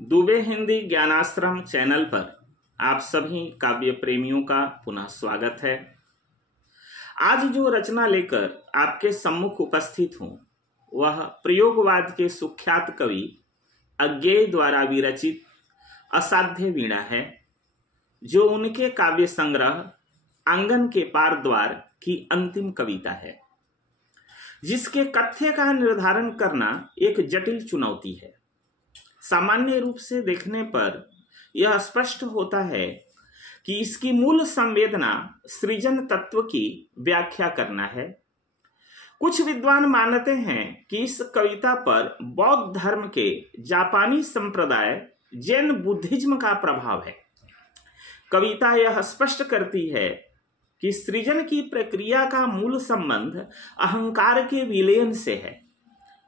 Dubey Hindi ज्ञानाश्रम channel पर आप सभी काव्य प्रेमियों का पुनः स्वागत है। आज जो रचना लेकर आपके सम्मुख उपस्थित हूँ वह प्रयोगवाद के सुख्यात कवि अज्ञेय द्वारा विरचित असाध्य वीणा है, जो उनके काव्य संग्रह आंगन के पार द्वार की अंतिम कविता है, जिसके कथ्य का निर्धारण करना एक जटिल चुनौती है। सामान्य रूप से देखने पर यह स्पष्ट होता है कि इसकी मूल संवेदना सृजन तत्व की व्याख्या करना है। कुछ विद्वान मानते हैं कि इस कविता पर बौद्ध धर्म के जापानी संप्रदाय जैन बुद्धिज्म का प्रभाव है। कविता यह स्पष्ट करती है कि सृजन की प्रक्रिया का मूल संबंध अहंकार के विलयन से है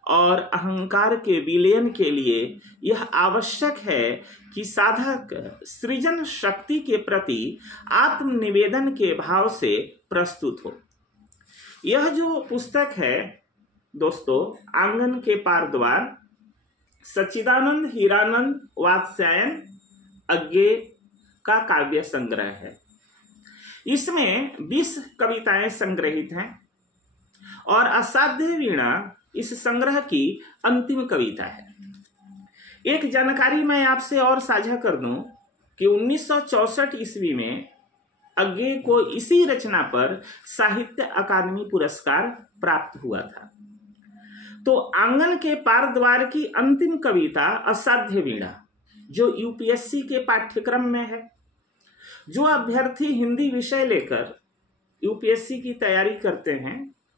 और अहंकार के विलयन के लिए यह आवश्यक है कि साधक सृजन शक्ति के प्रति आत्मनिवेदन के भाव से प्रस्तुत हो। यह जो पुस्तक है दोस्तों, आंगन के पार द्वार, सच्चिदानंद हीरानंद वात्स्यायन अज्ञेय का काव्य संग्रह है। इसमें 20 कविताएं संग्रहित हैं और असाध्य वीणा इस संग्रह की अंतिम कविता है। एक जानकारी मैं आपसे और साझा कर दूं कि 1964 ईस्वी में अज्ञेय को इसी रचना पर साहित्य अकादमी पुरस्कार प्राप्त हुआ था। तो आंगन के पार द्वार की अंतिम कविता असाध्य वीणा, जो यूपीएससी के पाठ्यक्रम में है, जो अभ्यर्थी हिंदी विषय लेकर यूपीएससी की तैयारी करते हैं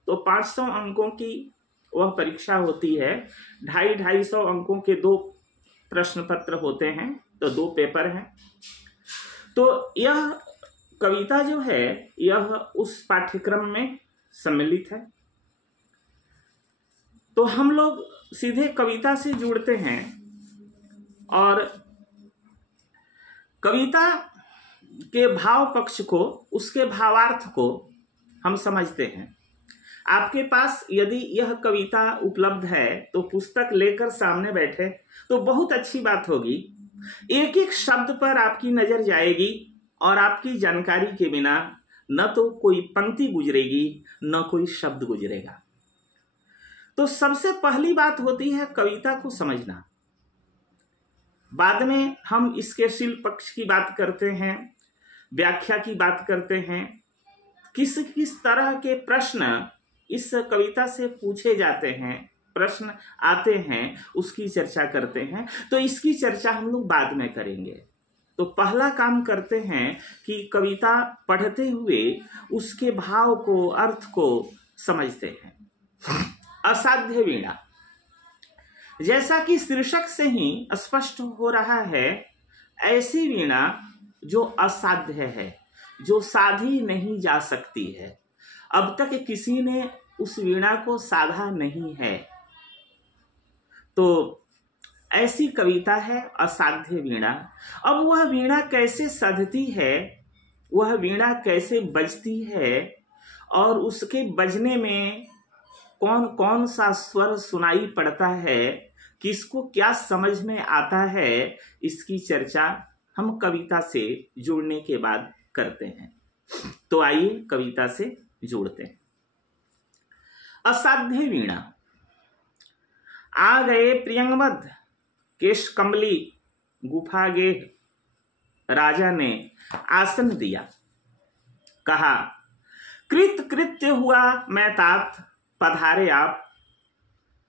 तो 500 अंकों की वह परीक्षा होती है। 250 अंकों के 2 प्रश्न पत्र होते हैं, तो 2 पेपर हैं। तो यह कविता जो है यह उस पाठ्यक्रम में सम्मिलित है। तो हम लोग सीधे कविता से जुड़ते हैं और कविता के भाव पक्ष को, उसके भावार्थ को हम समझते हैं। आपके पास यदि यह कविता उपलब्ध है तो पुस्तक लेकर सामने बैठे तो बहुत अच्छी बात होगी। एक एक शब्द पर आपकी नजर जाएगी और आपकी जानकारी के बिना न तो कोई पंक्ति गुजरेगी न कोई शब्द गुजरेगा। तो सबसे पहली बात होती है कविता को समझना। बाद में हम इसके शिल्प पक्ष की बात करते हैं, व्याख्या की बात करते हैं, किस किस तरह के प्रश्न इस कविता से पूछे जाते हैं, प्रश्न आते हैं, उसकी चर्चा करते हैं। तो इसकी चर्चा हम लोग बाद में करेंगे। तो पहला काम करते हैं कि कविता पढ़ते हुए उसके भाव को, अर्थ को समझते हैं। असाध्य वीणा, जैसा कि शीर्षक से ही स्पष्ट हो रहा है, ऐसी वीणा जो असाध्य है, जो साधी नहीं जा सकती है। अब तक किसी ने उस वीणा को साधा नहीं है। तो ऐसी कविता है असाध्य वीणा। अब वह वीणा कैसे सधती है, वह वीणा कैसे बजती है और उसके बजने में कौन कौन सा स्वर सुनाई पड़ता है, किसको क्या समझ में आता है, इसकी चर्चा हम कविता से जुड़ने के बाद करते हैं। तो आइए कविता से जोड़ते हैं। असाध्य वीणा। आ गए प्रियंगबद्ध केश कमली गुफा गेह, राजा ने आसन दिया, कहा कृत कृत्य हुआ मैं तात, पधारे आप।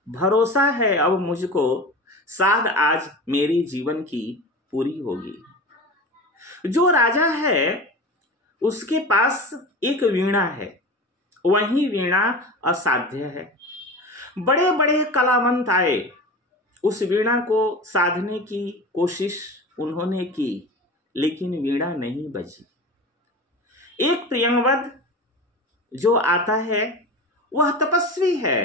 भरोसा है अब मुझको, साध आज मेरी जीवन की पूरी होगी। जो राजा है उसके पास एक वीणा है, वही वीणा असाध्य है। बड़े बड़े कलावंत आए, उस वीणा को साधने की कोशिश उन्होंने की, लेकिन वीणा नहीं बजी। एक प्रियंगवद जो आता है वह तपस्वी है।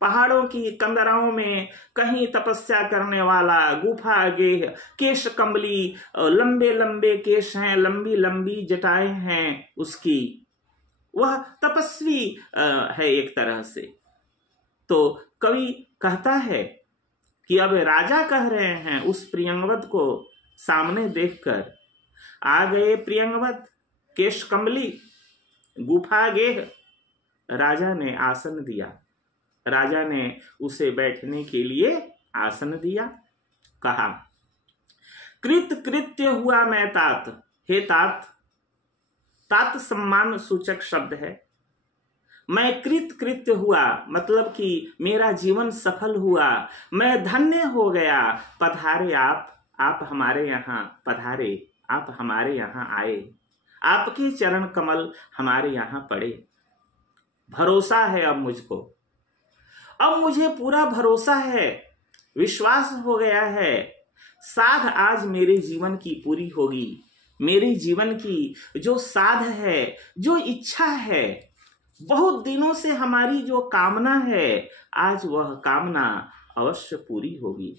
पहाड़ों की कंदराओं में कहीं तपस्या करने वाला, गुफा गेह, केश कमली, लंबे लंबे केश हैं, लंबी लंबी जटाएं हैं उसकी, वह तपस्वी है एक तरह से। तो कवि कहता है कि अब राजा कह रहे हैं उस प्रियंवद को सामने देखकर, आ गए प्रियंवद केश कमली गुफा गेह। राजा ने आसन दिया, राजा ने उसे बैठने के लिए आसन दिया। कहा, कृत कृत्य हुआ मैं तात। हे तात, तात सम्मान सूचक शब्द है। मैं कृत कृत्य हुआ मतलब कि मेरा जीवन सफल हुआ, मैं धन्य हो गया। पधारे आप हमारे यहाँ पधारे, आप हमारे यहाँ आए, आपके चरण कमल हमारे यहाँ पड़े। भरोसा है अब मुझको, अब मुझे पूरा भरोसा है, विश्वास हो गया है। साध आज मेरे जीवन की पूरी होगी। मेरे जीवन की जो साध है, जो इच्छा है, बहुत दिनों से हमारी जो कामना है, आज वह कामना अवश्य पूरी होगी,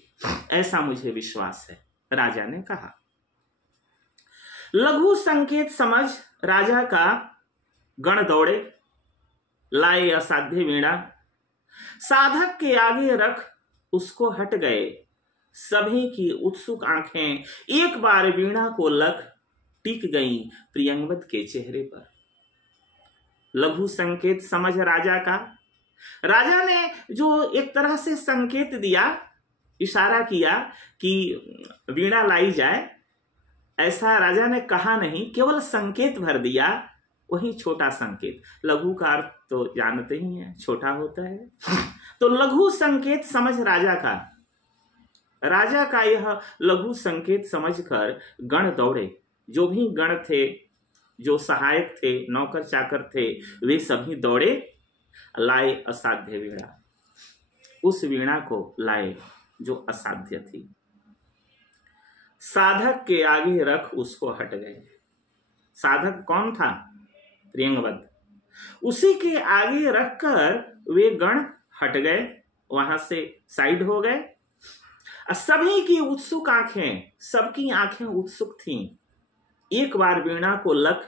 ऐसा मुझे विश्वास है, राजा ने कहा। लघु संकेत समझ राजा का गण दौड़े, लाए असाध्य वीणा। साधक के आगे रख उसको हट गए। सभी की उत्सुक आंखें एक बार वीणा को लग टिक गईं प्रियंवद के चेहरे पर। लघु संकेत समझ राजा का, राजा ने जो एक तरह से संकेत दिया, इशारा किया कि वीणा लाई जाए, ऐसा राजा ने कहा नहीं, केवल संकेत भर दिया। वही छोटा संकेत, लघु का अर्थ तो जानते ही हैं, छोटा होता है। तो लघु संकेत समझ राजा का, राजा का यह लघु संकेत समझकर गण दौड़े। जो भी गण थे, जो सहायक थे, नौकर चाकर थे, वे सभी दौड़े, लाए असाध्य वीणा। उस वीणा को लाए जो असाध्य थी। साधक के आगे रख उसको हट गए। साधक कौन था? प्रियंवद। उसी के आगे रखकर वे गण हट गए, वहां से साइड हो गए। सभी की उत्सुक आंखें, सबकी आंखें उत्सुक थीं। एक बार वीणा को लग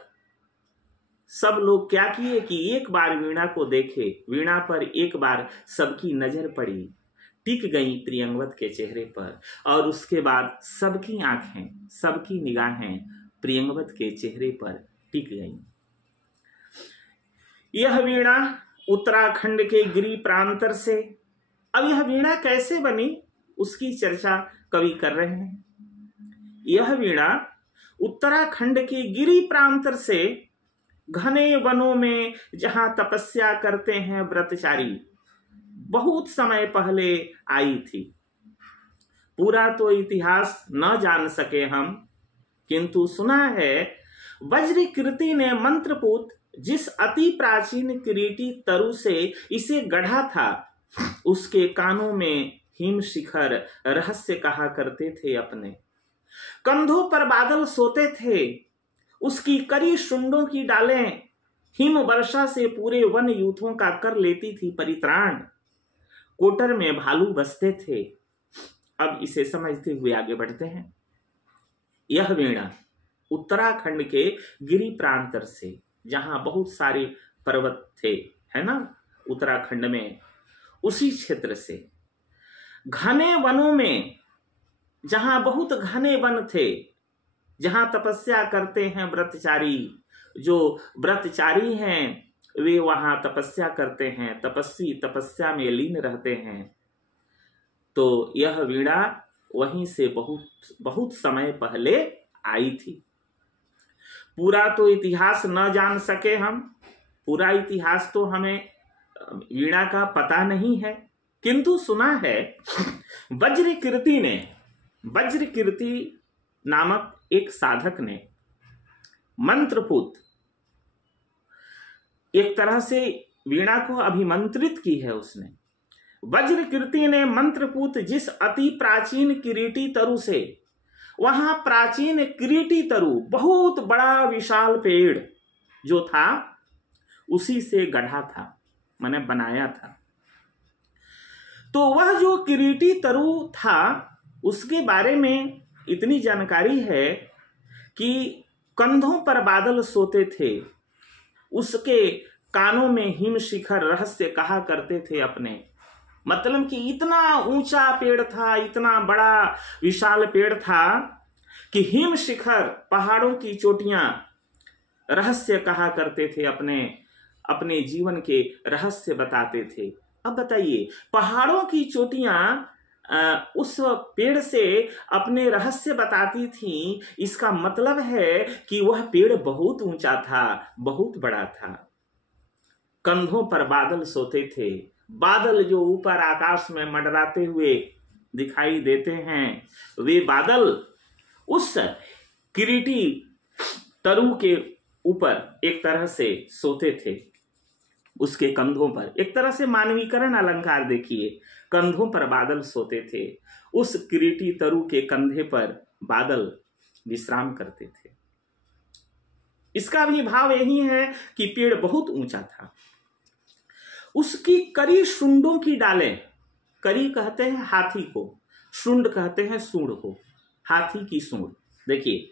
सब लोग क्या किए कि एक बार वीणा को देखे। वीणा पर एक बार सबकी नजर पड़ी, टिक गई प्रियंवद के चेहरे पर, और उसके बाद सबकी आंखें, सबकी निगाहें प्रियंवद के चेहरे पर टिक गईं। यह वीणा उत्तराखंड के गिरी प्रांतर से, अब यह वीणा कैसे बनी उसकी चर्चा कवि कर रहे हैं। यह वीणा उत्तराखंड के गिरी प्रांतर से घने वनों में जहां तपस्या करते हैं ब्रतचारी, बहुत समय पहले आई थी। पूरा तो इतिहास न जान सके हम, किंतु सुना है वज्रकीर्ति ने मंत्रपूत जिस अति प्राचीन किरीटी तरु से इसे गढ़ा था, उसके कानों में हिम शिखर रहस्य कहा करते थे। अपने कंधों पर बादल सोते थे, उसकी करी शुंडों की डालें हिम वर्षा से पूरे वन यूथों का कर लेती थी परित्राण। कोटर में भालू बसते थे। अब इसे समझते हुए आगे बढ़ते हैं। यह वीणा उत्तराखंड के गिरी प्रांतर से, जहां बहुत सारे पर्वत थे, है ना, उत्तराखंड में, उसी क्षेत्र से घने वनों में, जहां बहुत घने वन थे, जहां तपस्या करते हैं ब्रतचारी। जो ब्रतचारी हैं वे वहां तपस्या करते हैं, तपस्वी तपस्या में लीन रहते हैं। तो यह वीणा वहीं से बहुत बहुत समय पहले आई थी। पूरा तो इतिहास न जान सके हम, पूरा इतिहास तो हमें वीणा का पता नहीं है, किंतु सुना है वज्रकीर्ति नामक एक साधक ने मंत्रपूत, एक तरह से वीणा को अभिमंत्रित की है उसने। वज्रकीर्ति ने मंत्रपूत जिस अति प्राचीन किरीटी तरु से, वहां प्राचीन किरीटी तरु बहुत बड़ा विशाल पेड़ जो था, उसी से गढ़ा था, मैंने बनाया था। तो वह जो किरीटी तरु था, उसके बारे में इतनी जानकारी है कि कंधों पर बादल सोते थे, उसके कानों में हिम शिखर रहस्य कहा करते थे अपने। मतलब कि इतना ऊंचा पेड़ था, इतना बड़ा विशाल पेड़ था कि हिम शिखर, पहाड़ों की चोटियां रहस्य कहा करते थे, अपने अपने जीवन के रहस्य बताते थे। अब बताइए, पहाड़ों की चोटियां उस पेड़ से अपने रहस्य बताती थी, इसका मतलब है कि वह पेड़ बहुत ऊंचा था, बहुत बड़ा था। कंधों पर बादल सोते थे, बादल जो ऊपर आकाश में मंडराते हुए दिखाई देते हैं, वे बादल उस किरीटी तरु के ऊपर एक तरह से सोते थे, उसके कंधों पर। एक तरह से मानवीकरण अलंकार देखिए, कंधों पर बादल सोते थे, उस किरीटी तरु के कंधे पर बादल विश्राम करते थे। इसका भी भाव यही है कि पेड़ बहुत ऊंचा था। उसकी करी शुंडों की डालें, करी कहते हैं हाथी को, शुंड कहते हैं सूंड को, हाथी की सूंड। देखिए,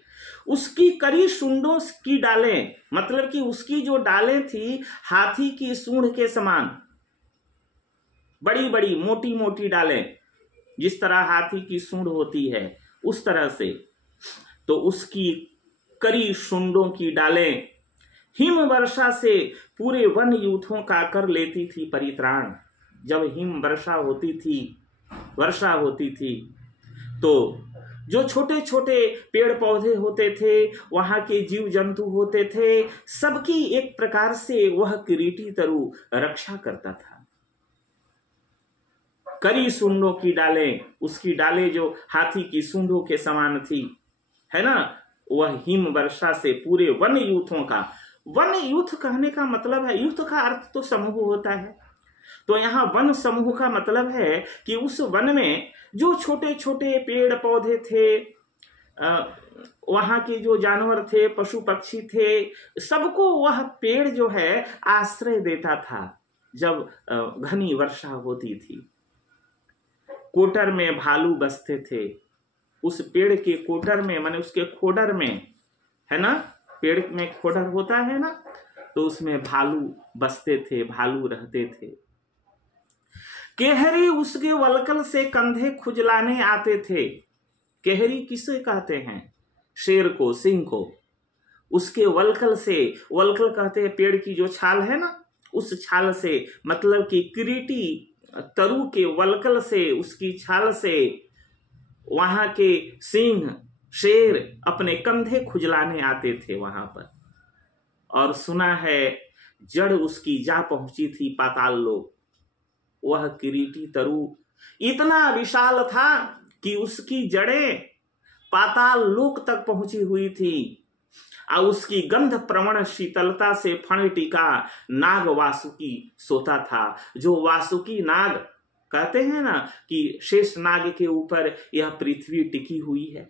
उसकी करी शुंडों की डालें, मतलब कि उसकी जो डालें थी हाथी की सूंड के समान, बड़ी बड़ी मोटी मोटी डालें, जिस तरह हाथी की सूंड होती है उस तरह से। तो उसकी करी शुंडों की डालें हिम वर्षा से पूरे वन यूथों का कर लेती थी परित्राण। जब हिम वर्षा होती थी, वर्षा होती थी, तो जो छोटे छोटे पेड़ पौधे होते थे, वहां के जीव जंतु होते थे, सबकी एक प्रकार से वह किरीटी तरु रक्षा करता था। करी सूंडों की डालें, उसकी डालें जो हाथी की सूंडों के समान थी, है ना, वह हिम वर्षा से पूरे वन यूथों का, वन यूथ कहने का मतलब है, यूथ का अर्थ तो समूह होता है, तो यहाँ वन समूह का मतलब है कि उस वन में जो छोटे छोटे पेड़ पौधे थे, वहां के जो जानवर थे, पशु पक्षी थे, सबको वह पेड़ जो है आश्रय देता था जब घनी वर्षा होती थी। कोटर में भालू बसते थे, उस पेड़ के कोटर में, माने उसके खोडर में, है ना, पेड़ में खोडर होता है ना, तो उसमें भालू बसते थे, भालू रहते थे। केहरी उसके वलकल से कंधे खुजलाने आते थे। केहरी किसे कहते हैं? शेर को, सिंह को। उसके वलकल से, वलकल कहते हैं पेड़ की जो छाल है ना, उस छाल से, मतलब कि किरीटी तरु के वलकल से, उसकी छाल से वहां के सिंह, शेर अपने कंधे खुजलाने आते थे वहां पर। और सुना है जड़ उसकी जा पहुंची थी पाताल लोक। वह किरीटी तरु इतना विशाल था कि उसकी जड़ें पाताल लोक तक पहुंची हुई थी, और उसकी गंध प्रवण शीतलता से फण टिका नाग वासुकी सोता था। जो वासुकी नाग कहते हैं ना कि शेष नाग के ऊपर यह पृथ्वी टिकी हुई है।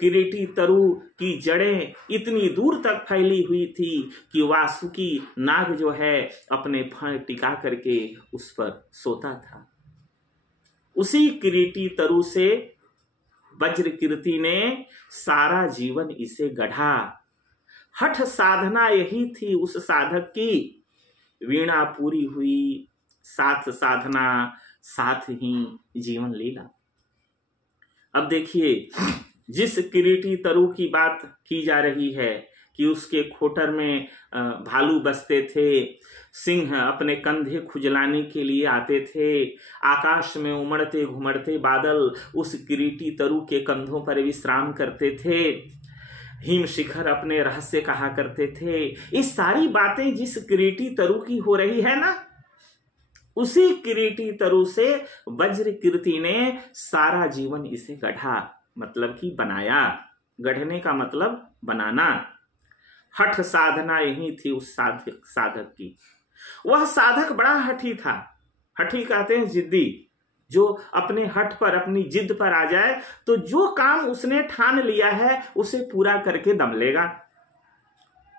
किरीटी तरु की जड़ें इतनी दूर तक फैली हुई थी कि वासुकी नाग जो है अपने फण टिका करके उस पर सोता था। उसी किरीटी तरु से वज्र कीर्ति ने सारा जीवन इसे गढ़ा। हठ साधना यही थी उस साधक की, वीणा पूरी हुई, साथ साधना साथ ही जीवन लीला। अब देखिए, जिस किरीटी तरु की बात की जा रही है कि उसके खोटर में भालू बसते थे, सिंह अपने कंधे खुजलाने के लिए आते थे, आकाश में उमड़ते घुमड़ते बादल उस किरीटी तरु के कंधों पर विश्राम करते थे, हिम शिखर अपने रहस्य कहा करते थे, ये सारी बातें जिस किरीटी तरु की हो रही है ना, उसी किरीटी तरु से वज्र कीर्ति ने सारा जीवन इसे गढ़ा, मतलब कि बनाया। गढ़ने का मतलब बनाना। हठ साधना यही थी उस साधक की। वह साधक बड़ा हठी था। हठी कहते हैं जिद्दी, जो अपने हठ पर, अपनी जिद पर आ जाए तो जो काम उसने ठान लिया है उसे पूरा करके दम लेगा।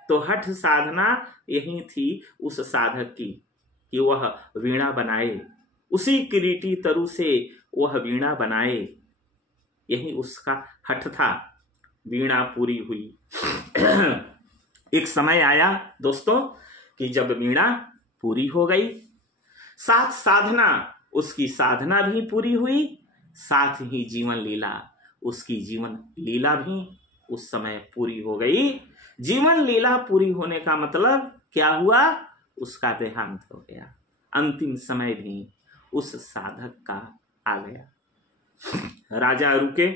तो हठ साधना यही थी उस साधक की कि वह वीणा बनाए, उसी किरीटी तरु से वह वीणा बनाए, यही उसका हठ था। वीणा पूरी हुई। एक समय आया दोस्तों कि जब वीणा पूरी हो गई, साथ साधना, उसकी साधना भी पूरी हुई, साथ ही जीवन लीला, उसकी जीवन लीला भी उस समय पूरी हो गई। जीवन लीला पूरी होने का मतलब क्या हुआ? उसका देहांत हो गया। अंतिम समय भी उस साधक का आ गया। राजा रुके,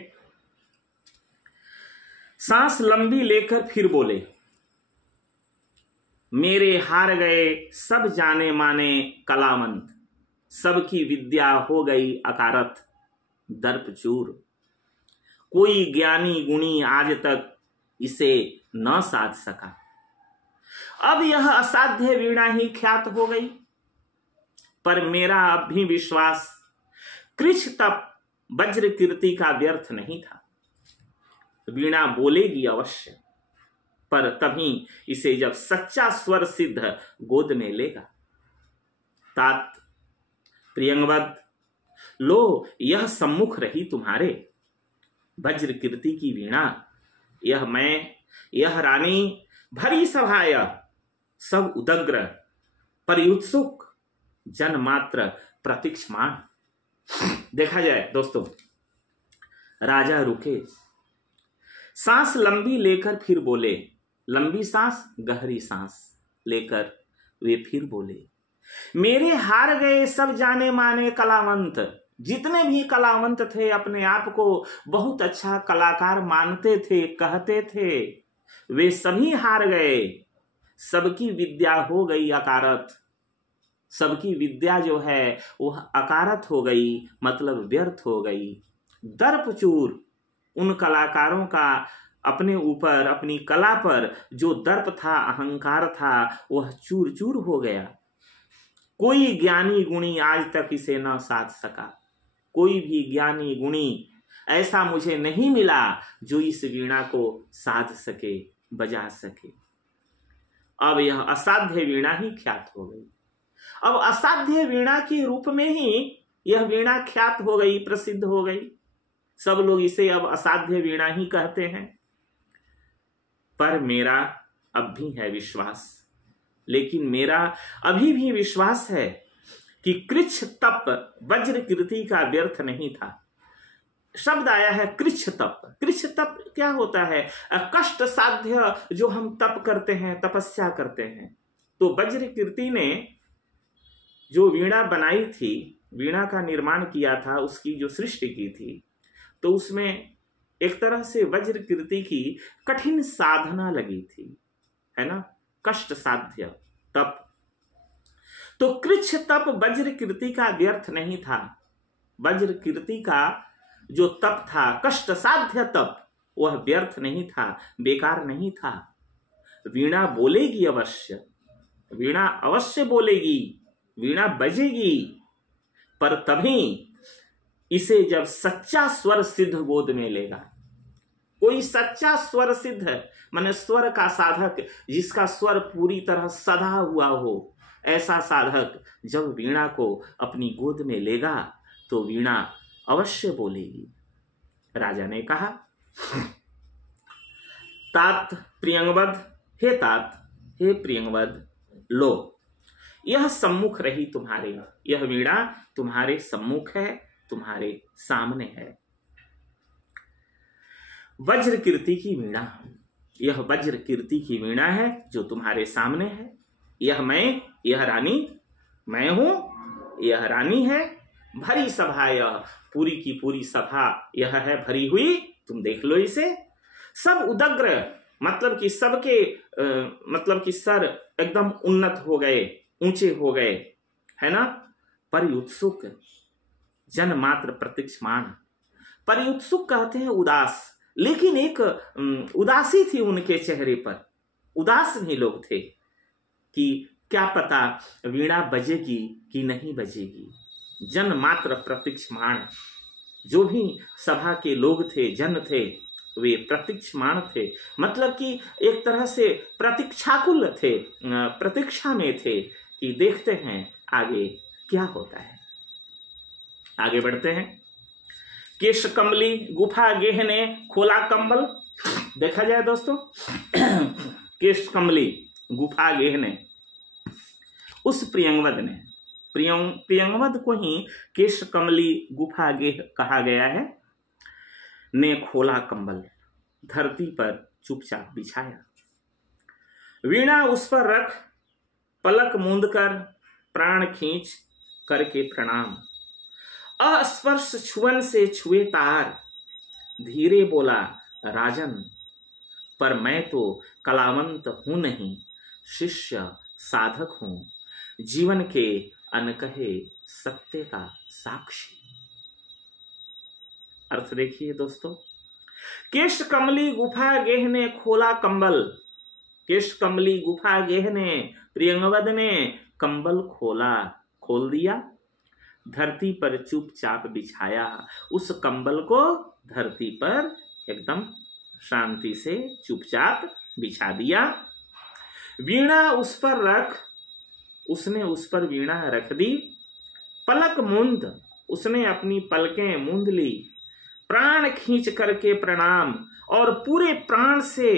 सांस लंबी लेकर फिर बोले, मेरे हार गए सब जाने माने कलावंत, सबकी विद्या हो गई अकारत, दर्प चूर, कोई ज्ञानी गुणी आज तक इसे न साध सका। अब यह असाध्य वीणा ही ख्यात हो गई, पर मेरा अब भी विश्वास कृच्छ तप वज्र कीर्ति का व्यर्थ नहीं था। वीणा बोलेगी अवश्य, पर तभी इसे जब सच्चा स्वर सिद्ध गोद में लेगा। तात प्रियंगवद, लो यह सम्मुख रही तुम्हारे, वज्र कीर्ति की वीणा, यह मैं, यह रानी, भरी सभा यह सब उदग्र परिउत्सुक जन मात्र प्रतीक्षमान। देखा जाए दोस्तों, राजा रुके, सांस लंबी लेकर फिर बोले, लंबी सांस गहरी सांस लेकर वे फिर बोले, मेरे हार गए सब जाने माने कलावंत, जितने भी कलावंत थे, अपने आप को बहुत अच्छा कलाकार मानते थे, कहते थे, वे सभी हार गए। सबकी विद्या हो गई अकारत, सबकी विद्या जो है वह अकारत हो गई, मतलब व्यर्थ हो गई। दर्पचूर, उन कलाकारों का अपने ऊपर, अपनी कला पर जो दर्प था, अहंकार था, वह चूर चूर हो गया। कोई ज्ञानी गुणी आज तक इसे न साध सका। कोई भी ज्ञानी गुणी ऐसा मुझे नहीं मिला जो इस वीणा को साध सके, बजा सके। अब यह असाध्य वीणा ही ख्यात हो गई। अब असाध्य वीणा के रूप में ही यह वीणा ख्यात हो गई, प्रसिद्ध हो गई। सब लोग इसे अब असाध्य वीणा ही कहते हैं। पर मेरा अब भी है विश्वास, लेकिन मेरा अभी भी विश्वास है कि कृच्छ तप वज्र कीर्ति का व्यर्थ नहीं था। शब्द आया है कृच्छ तप। कृच्छ तप क्या होता है? कष्ट साध्य जो हम तप करते हैं, तपस्या करते हैं। तो वज्र कीर्ति ने जो वीणा बनाई थी, वीणा का निर्माण किया था, उसकी जो सृष्टि की थी, तो उसमें एक तरह से वज्र कीर्ति की कठिन साधना लगी थी, है ना, कष्ट साध्य तप। तो कृच्छ तप वज्र कीर्ति का व्यर्थ नहीं था। वज्र कीर्ति का जो तप था, कष्ट साध्य तप, वह व्यर्थ नहीं था, बेकार नहीं था। वीणा बोलेगी अवश्य, वीणा अवश्य बोलेगी, वीणा बजेगी, पर तभी इसे जब सच्चा स्वर सिद्ध गोद में लेगा। कोई सच्चा स्वर सिद्ध माने स्वर का साधक, जिसका स्वर पूरी तरह सधा हुआ हो, ऐसा साधक जब वीणा को अपनी गोद में लेगा तो वीणा अवश्य बोलेगी। राजा ने कहा, तात प्रियंगवद, हे तात, हे प्रियंगवद, लो यह सम्मुख रही तुम्हारे, यह वीणा तुम्हारे सम्मुख है, तुम्हारे सामने है। वज्र कीर्ति की वीणा, यह वज्र कीर्ति की वीणा है जो तुम्हारे सामने है। यह मैं, यह रानी, मैं हूं, यह रानी है। भरी सभा, यह पूरी की पूरी सभा यह है भरी हुई, तुम देख लो इसे। सब उदग्र, मतलब कि सबके मतलब कि सर एकदम उन्नत हो गए, ऊंचे हो गए, है ना। परिउत्सुक जन मात्र प्रतीक्षमान। परिउत्सुक कहते हैं उदास, लेकिन एक उदासी थी उनके चेहरे पर, उदास भी लोग थे कि क्या पता वीणा बजेगी कि नहीं बजेगी। जन मात्र प्रतीक्षमान, जो भी सभा के लोग थे, जन थे, वे प्रतीक्षमान थे, मतलब कि एक तरह से प्रतीक्षाकुल थे, प्रतीक्षा में थे कि देखते हैं आगे क्या होता है। आगे बढ़ते हैं। केश कमली गुफा गेहने खोला कंबल। देखा जाए दोस्तों, केश कमली गुफा गेहने, उस प्रियंगवद ने प्रियंवद को ही केश कमली गुफा गेह कहा गया है। ने खोला कंबल, धरती पर चुपचाप बिछाया, वीणा उस पर रख, पलक मूंद कर प्राण खींच करके प्रणाम, अस्पर्श छुअन से छुए तार, धीरे बोला राजन, पर मैं तो कलावंत हूं नहीं, शिष्य साधक हूं, जीवन के अनकहे सत्य का साक्षी। अर्थ देखिए दोस्तों, केश कमली गुफा गेह ने खोला कंबल, केश कमली गुफा गेह ने, प्रियंवद ने कंबल खोल दिया, धरती पर चुपचाप बिछाया, उस कंबल को धरती पर एकदम शांति से चुपचाप बिछा दिया। वीणा उस पर रख, उसने उस पर वीणा रख दी, पलक मूंद, उसने अपनी पलकें मूंद ली, प्राण खींच करके प्रणाम, और पूरे प्राण से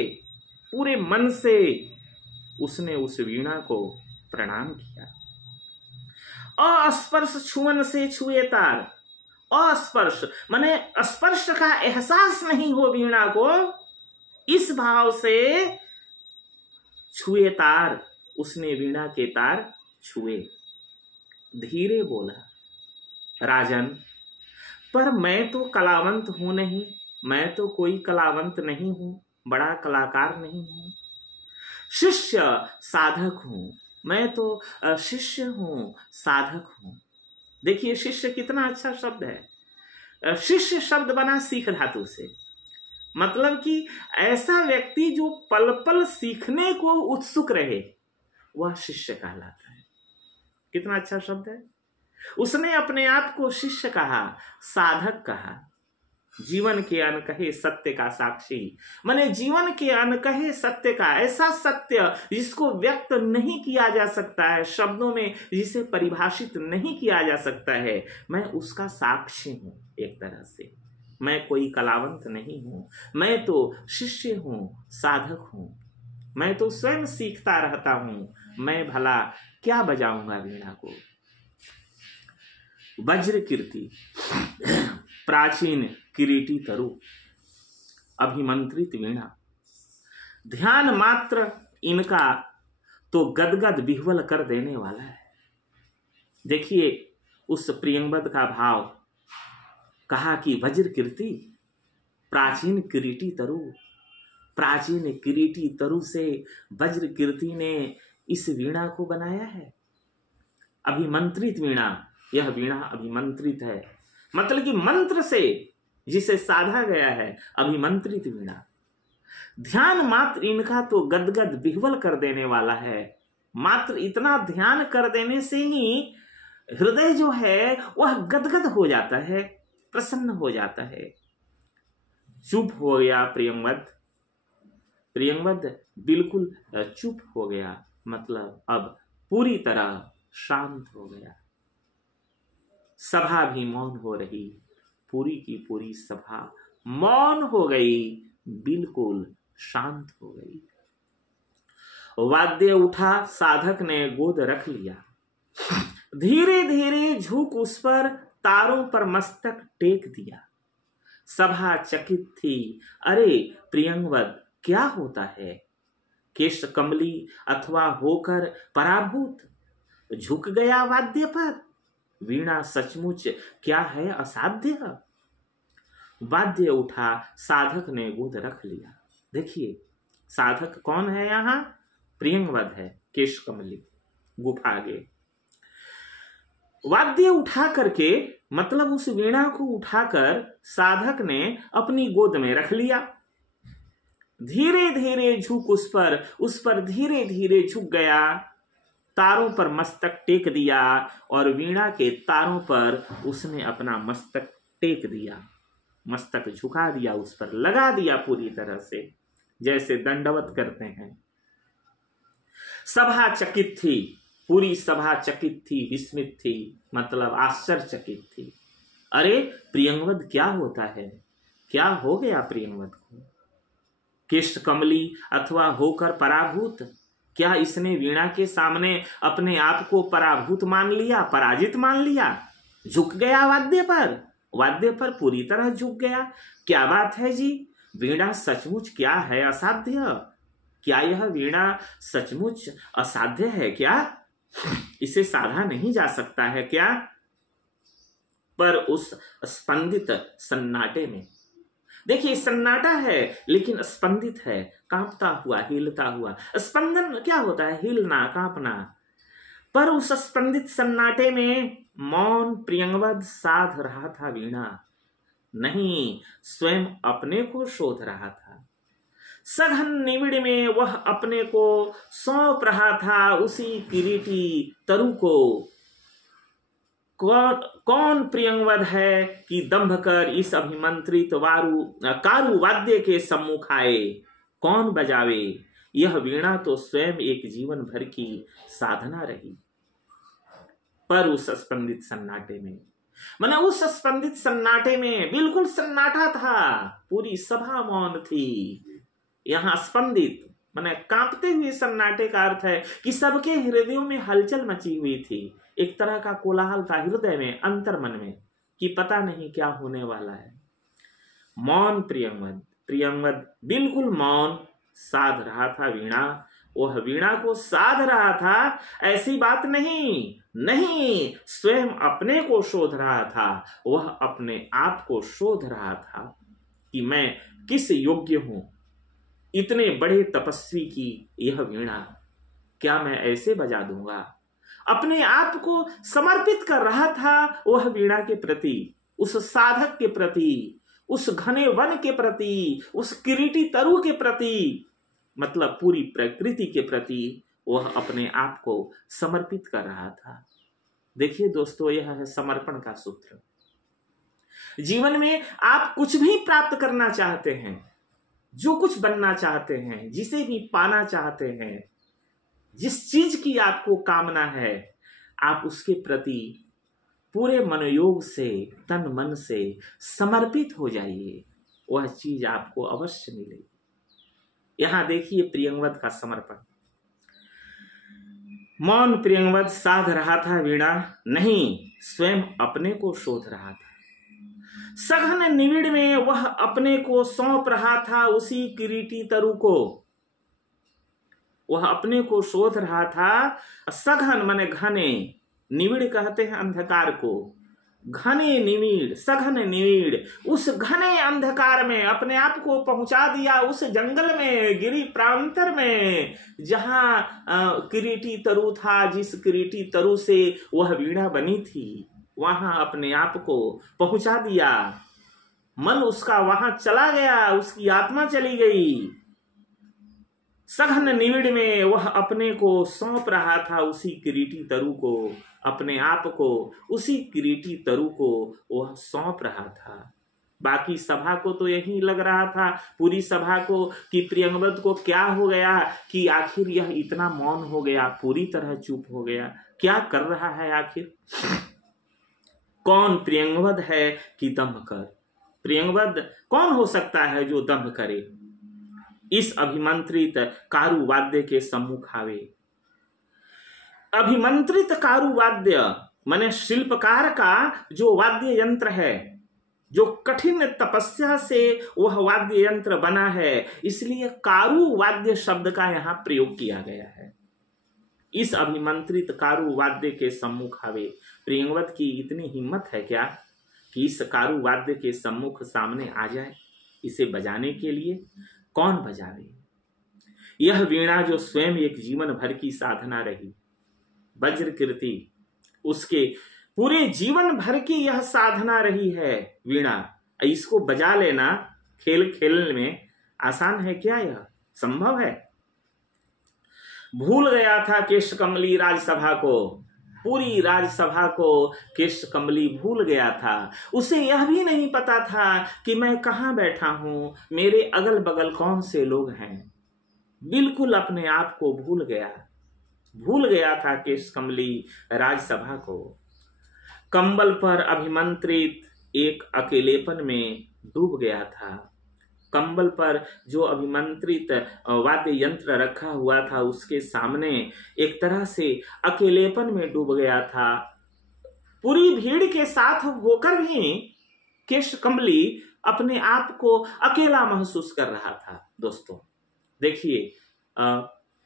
पूरे मन से उसने उस वीणा को प्रणाम किया। अस्पर्श छुअन से छुए तार, अस्पर्श माने स्पर्श का एहसास नहीं हो वीणा को, इस भाव से छुए तार, उसने वीणा के तार छुए। धीरे बोला राजन, पर मैं तो कलावंत हूं नहीं, मैं तो कोई कलावंत नहीं हूं, बड़ा कलाकार नहीं हूं, शिष्य साधक हूं, मैं तो शिष्य हूं, साधक हूं। देखिए शिष्य कितना अच्छा शब्द है। शिष्य शब्द बना सीख धातु से, मतलब कि ऐसा व्यक्ति जो पल पल सीखने को उत्सुक रहे, वह शिष्य कहलाता है। कितना अच्छा शब्द है। उसने अपने आप को शिष्य कहा, साधक कहा, जीवन के अनकहे सत्य का साक्षी, माने जीवन के अनकहे सत्य का, ऐसा सत्य जिसको व्यक्त नहीं किया जा सकता है, शब्दों में जिसे परिभाषित नहीं किया जा सकता है, मैं उसका साक्षी हूं। एक तरह से मैं कोई कलावंत नहीं हूं, मैं तो शिष्य हूं, साधक हूं, मैं तो स्वयं सीखता रहता हूं, मैं भला क्या बजाऊंगा वीणा को। वज्र कीर्ति, प्राचीन किरीटी तरु, अभिमंत्रित वीणा, ध्यान मात्र इनका तो गदगद विह्वल कर देने वाला है। देखिए उस प्रियंवद का भाव, कहा कि वज्र कीर्ति, प्राचीन किरीटी तरु, प्राचीन किरीटी तरु से वज्र कीर्ति ने इस वीणा को बनाया है। अभिमंत्रित वीणा, यह वीणा अभिमंत्रित है, मतलब कि मंत्र से जिसे साधा गया है, अभिमंत्रित वीणा। ध्यान मात्र इनका तो गदगद विह्वल कर देने वाला है, मात्र इतना ध्यान कर देने से ही हृदय जो है वह गदगद हो जाता है, प्रसन्न हो जाता है। चुप हो गया प्रियंवद, प्रियंवद बिल्कुल चुप हो गया, मतलब अब पूरी तरह शांत हो गया। सभा भी मौन हो रही, पूरी की पूरी सभा मौन हो गई, बिल्कुल शांत हो गई। वाद्य उठा, साधक ने गोद रख लिया, धीरे धीरे झुक उस पर तारों पर मस्तक टेक दिया। सभा चकित थी, अरे प्रियंवद क्या होता है, केश कमली अथवा होकर पराभूत, झुक गया वाद्य पर, वीणा सचमुच क्या है असाध्य। वाद्य उठा, साधक ने गोद रख लिया। देखिए साधक कौन है यहाँ, प्रियंवद है, केश कमली गुफा गे। वाद्य उठा करके, मतलब उस वीणा को उठाकर साधक ने अपनी गोद में रख लिया। धीरे धीरे झुक उस पर धीरे धीरे झुक गया, तारों पर मस्तक टेक दिया, और वीणा के तारों पर उसने अपना मस्तक टेक दिया, मस्तक झुका दिया, उस पर लगा दिया पूरी तरह से, जैसे दंडवत करते हैं। सभा चकित थी, पूरी सभा चकित थी, विस्मित थी, मतलब आश्चर्यचकित थी। अरे प्रियंवद क्या होता है, क्या हो गया प्रियंवद को, केश कमली अथवा होकर पराभूत, क्या इसने वीणा के सामने अपने आप को पराभूत मान लिया, पराजित मान लिया, झुक गया वाद्य पर पूरी तरह झुक गया? क्या बात है जी, वीणा सचमुच क्या है असाध्य? क्या यह वीणा सचमुच असाध्य है क्या? इसे साधा नहीं जा सकता है क्या? पर उस स्पंदित सन्नाटे में, देखिए सन्नाटा है लेकिन स्पंदित है, कांपता हुआ, हिलता हुआ। स्पंदन क्या होता है? हिलना, कांपना। पर उस स्पंदित सन्नाटे में मौन प्रियंवद साध रहा था वीणा, नहीं, स्वयं अपने को शोध रहा था। सघन निबिड़ में वह अपने को सौंप रहा था उसी किरीटी तरु को। कौन प्रियंवद है कि दंभ कर इस अभिमंत्रित कारु वाद्य के सम्मुख आए? कौन बजावे? यह वीणा तो स्वयं एक जीवन भर की साधना रही। पर उस स्पंदित सन्नाटे में, माने उस स्पंदित सन्नाटे में बिल्कुल सन्नाटा था, पूरी सभा मौन थी। यहां स्पंदित माने कांपते हुए सन्नाटे का अर्थ है कि सबके हृदयों में हलचल मची हुई थी। एक तरह का कोलाहल था हृदय में, अंतर्मन में, कि पता नहीं क्या होने वाला है। मौन प्रियंवद बिल्कुल मौन साध रहा था वीणा। वह वीणा को साध रहा था, ऐसी बात नहीं, स्वयं अपने को शोध रहा था। वह अपने आप को शोध रहा था कि मैं किस योग्य हूं। इतने बड़े तपस्वी की यह वीणा क्या मैं ऐसे बजा दूंगा? अपने आप को समर्पित कर रहा था वह वीणा के प्रति, उस साधक के प्रति, उस घने वन के प्रति, उस किरीटी तरु के प्रति, मतलब पूरी प्रकृति के प्रति वह अपने आप को समर्पित कर रहा था। देखिए दोस्तों, यह है समर्पण का सूत्र। जीवन में आप कुछ भी प्राप्त करना चाहते हैं, जो कुछ बनना चाहते हैं, जिसे भी पाना चाहते हैं, जिस चीज की आपको कामना है, आप उसके प्रति पूरे मनोयोग से, तन मन से समर्पित हो जाइए, वह चीज आपको अवश्य मिलेगी। यहां देखिए प्रियंवद का समर्पण। मौन प्रियंवद साध रहा था वीणा, नहीं, स्वयं अपने को शोध रहा था। सघन निबिड़ में वह अपने को सौंप रहा था उसी किरीटी तरु को। वह अपने को शोध रहा था। सघन माने घने, निबिड़ कहते हैं अंधकार को, घने निबिड़, सघन निबिड़, उस घने अंधकार में अपने आप को पहुंचा दिया, उस जंगल में, गिरी प्रांतर में, जहां किरीटी तरु था, जिस किरीटी तरु से वह वीणा बनी थी, वहां अपने आप को पहुंचा दिया। मन उसका वहां चला गया, उसकी आत्मा चली गई। सघन निबिड़ में वह अपने को सौंप रहा था उसी किरीटी तरु को, अपने आप को उसी किरीटी तरु को वह सौंप रहा था। बाकी सभा को तो यही लग रहा था, पूरी सभा को, कि प्रियंवद को क्या हो गया कि आखिर यह इतना मौन हो गया, पूरी तरह चुप हो गया, क्या कर रहा है आखिर? कौन प्रियंवद है कि दंभ कर? प्रियंवद कौन हो सकता है जो दंभ करे? इस अभिमंत्रित कारु वाद्य के सम्मुख आवे। अभिमंत्रित कारु वाद्य माने शिल्पकार का जो वाद्य यंत्र है, जो कठिन तपस्या से वह वाद्य यंत्र बना है, इसलिए कारु वाद्य शब्द का यहां प्रयोग किया गया है। इस अभिमंत्रित कारु वाद्य के सम्मुख आवे। प्रियंवद की इतनी हिम्मत है क्या कि इस कारु वाद्य के सम्मुख सामने आ जाए इसे बजाने के लिए? कौन बजावे? यह वीणा जो स्वयं एक जीवन भर की साधना रही, वज्र कीर्ति, उसके पूरे जीवन भर की यह साधना रही है वीणा। इसको बजा लेना खेल खेलने में आसान है क्या? यह संभव है? भूल गया था केशकमली राजसभा को, पूरी राजसभा को केशकमली भूल गया था। उसे यह भी नहीं पता था कि मैं कहाँ बैठा हूँ, मेरे अगल बगल कौन से लोग हैं। बिल्कुल अपने आप को भूल गया था केशकमली राजसभा को। कंबल पर अभिमंत्रित एक अकेलेपन में डूब गया था। कंबल पर जो अभिमंत्रित वाद्य यंत्र रखा हुआ था उसके सामने एक तरह से अकेलेपन में डूब गया था। पूरी भीड़ के साथ होकर भी केशकमली अपने आप को अकेला महसूस कर रहा था। दोस्तों देखिए,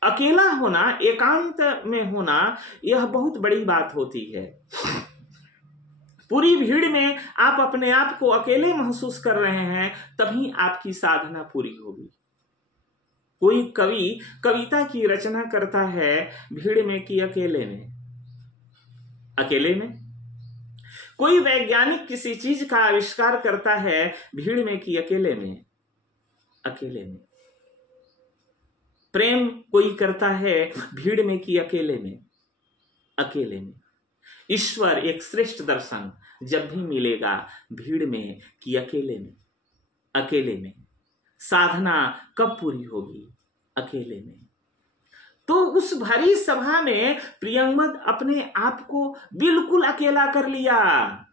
अकेला होना, एकांत में होना, यह बहुत बड़ी बात होती है। पूरी भीड़ में आप अपने आप को अकेले महसूस कर रहे हैं, तभी आपकी साधना पूरी होगी। कोई कवि कविता की रचना करता है भीड़ में कि अकेले में। कोई वैज्ञानिक किसी चीज का आविष्कार करता है भीड़ में कि अकेले में। प्रेम कोई करता है भीड़ में कि अकेले में। ईश्वर एक श्रेष्ठ दर्शन जब भी मिलेगा भीड़ में कि अकेले में। साधना कब पूरी होगी? अकेले में। तो उस भरी सभा में प्रियंवद अपने आप को बिल्कुल अकेला कर लिया।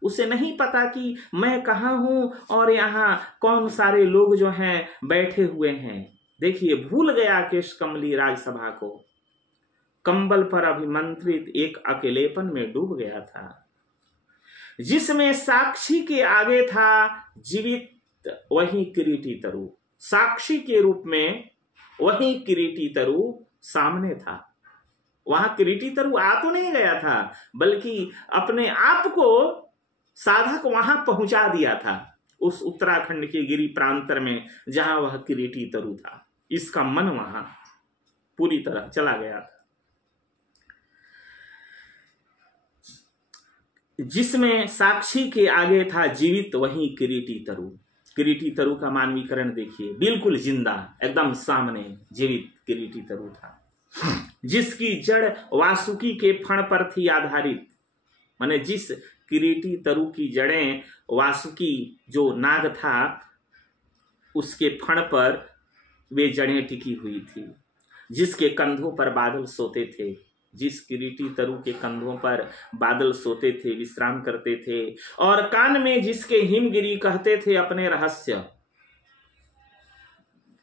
उसे नहीं पता कि मैं कहाँ हूं और यहाँ कौन सारे लोग जो हैं बैठे हुए हैं। देखिए, भूल गया केशकमली राजसभा को। कंबल पर अभिमंत्रित एक अकेलेपन में डूब गया था, जिसमें साक्षी के आगे था जीवित वही किरीटी तरु। साक्षी के रूप में वही किरीटी तरु सामने था। वहां किरीटी तरु आ तो नहीं गया था, बल्कि अपने आप को साधक वहां पहुंचा दिया था, उस उत्तराखंड के गिरी प्रांतर में जहां वह किरीटी तरु था। इसका मन वहां पूरी तरह चला गया था। जिसमें साक्षी के आगे था जीवित वही किरीटी तरु। किरीटी तरु का मानवीकरण देखिए, बिल्कुल जिंदा, एकदम सामने जीवित किरीटी तरु था, जिसकी जड़ वासुकी के फण पर थी आधारित। माने जिस किरीटी तरु की जड़ें वासुकी जो नाग था उसके फण पर वे जड़ें टिकी हुई थी, जिसके कंधों पर बादल सोते थे। जिस किरीटी तरु के कंधों पर बादल सोते थे, विश्राम करते थे, और कान में जिसके हिमगिरी कहते थे अपने रहस्य।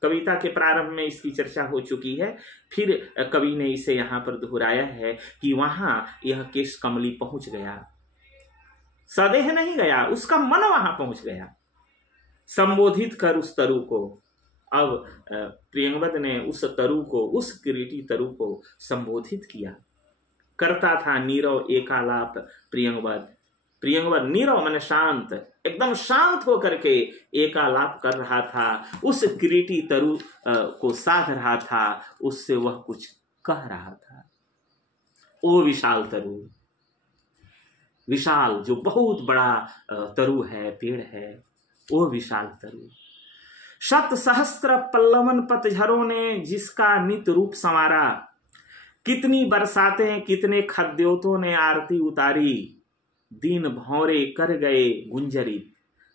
कविता के प्रारंभ में इसकी चर्चा हो चुकी है, फिर कवि ने इसे यहाँ पर दोहराया है कि वहां यह केशकमली पहुंच गया। सदेह नहीं गया, उसका मन वहां पहुंच गया। संबोधित कर उस तरु को। अब प्रियंवद ने उस तरु को, उस किरीटी तरु को संबोधित किया। करता था नीरव एकालाप प्रियंवद नीरव मन शांत, एकदम शांत होकर के एकालाप कर रहा था। उस किरीटी तरु को साध रहा था, उससे वह कुछ कह रहा था। ओ विशाल तरु, विशाल जो बहुत बड़ा तरु है, पेड़ है, ओ विशाल तरु। शत सहस्त्र पल्लवन पतझरों ने जिसका नित रूप संवारा। कितनी बरसातें, कितने खद्योतों ने आरती उतारी। दिन भौरे कर गए गुंजरित,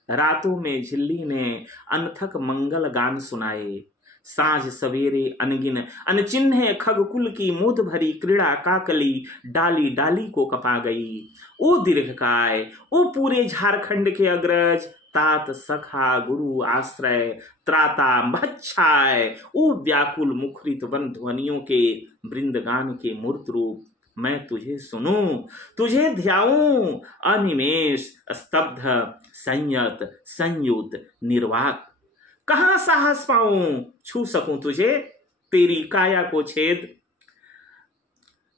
रातों में झिल्ली ने अनथक मंगल गान सुनाए। साँझ सवेरे अनगिन अनचिन्ह खगकुल की मोद भरी क्रीड़ा काकली डाली डाली को कपा गई। ओ दीर्घकाय, ओ पूरे झारखंड के अग्रज, तात सखा गुरु आश्रय त्राता महच्छाय, ओ व्याकुल मुखरित वन ध्वनियों के वृंदगान के मूर्त रूप। मैं तुझे सुनूं, तुझे ध्याऊं, अनिमेष स्तब्ध संयत संयुत निर्वाक। कहाँ साहस पाऊं, छू सकूं तुझे, तेरी काया को छेद।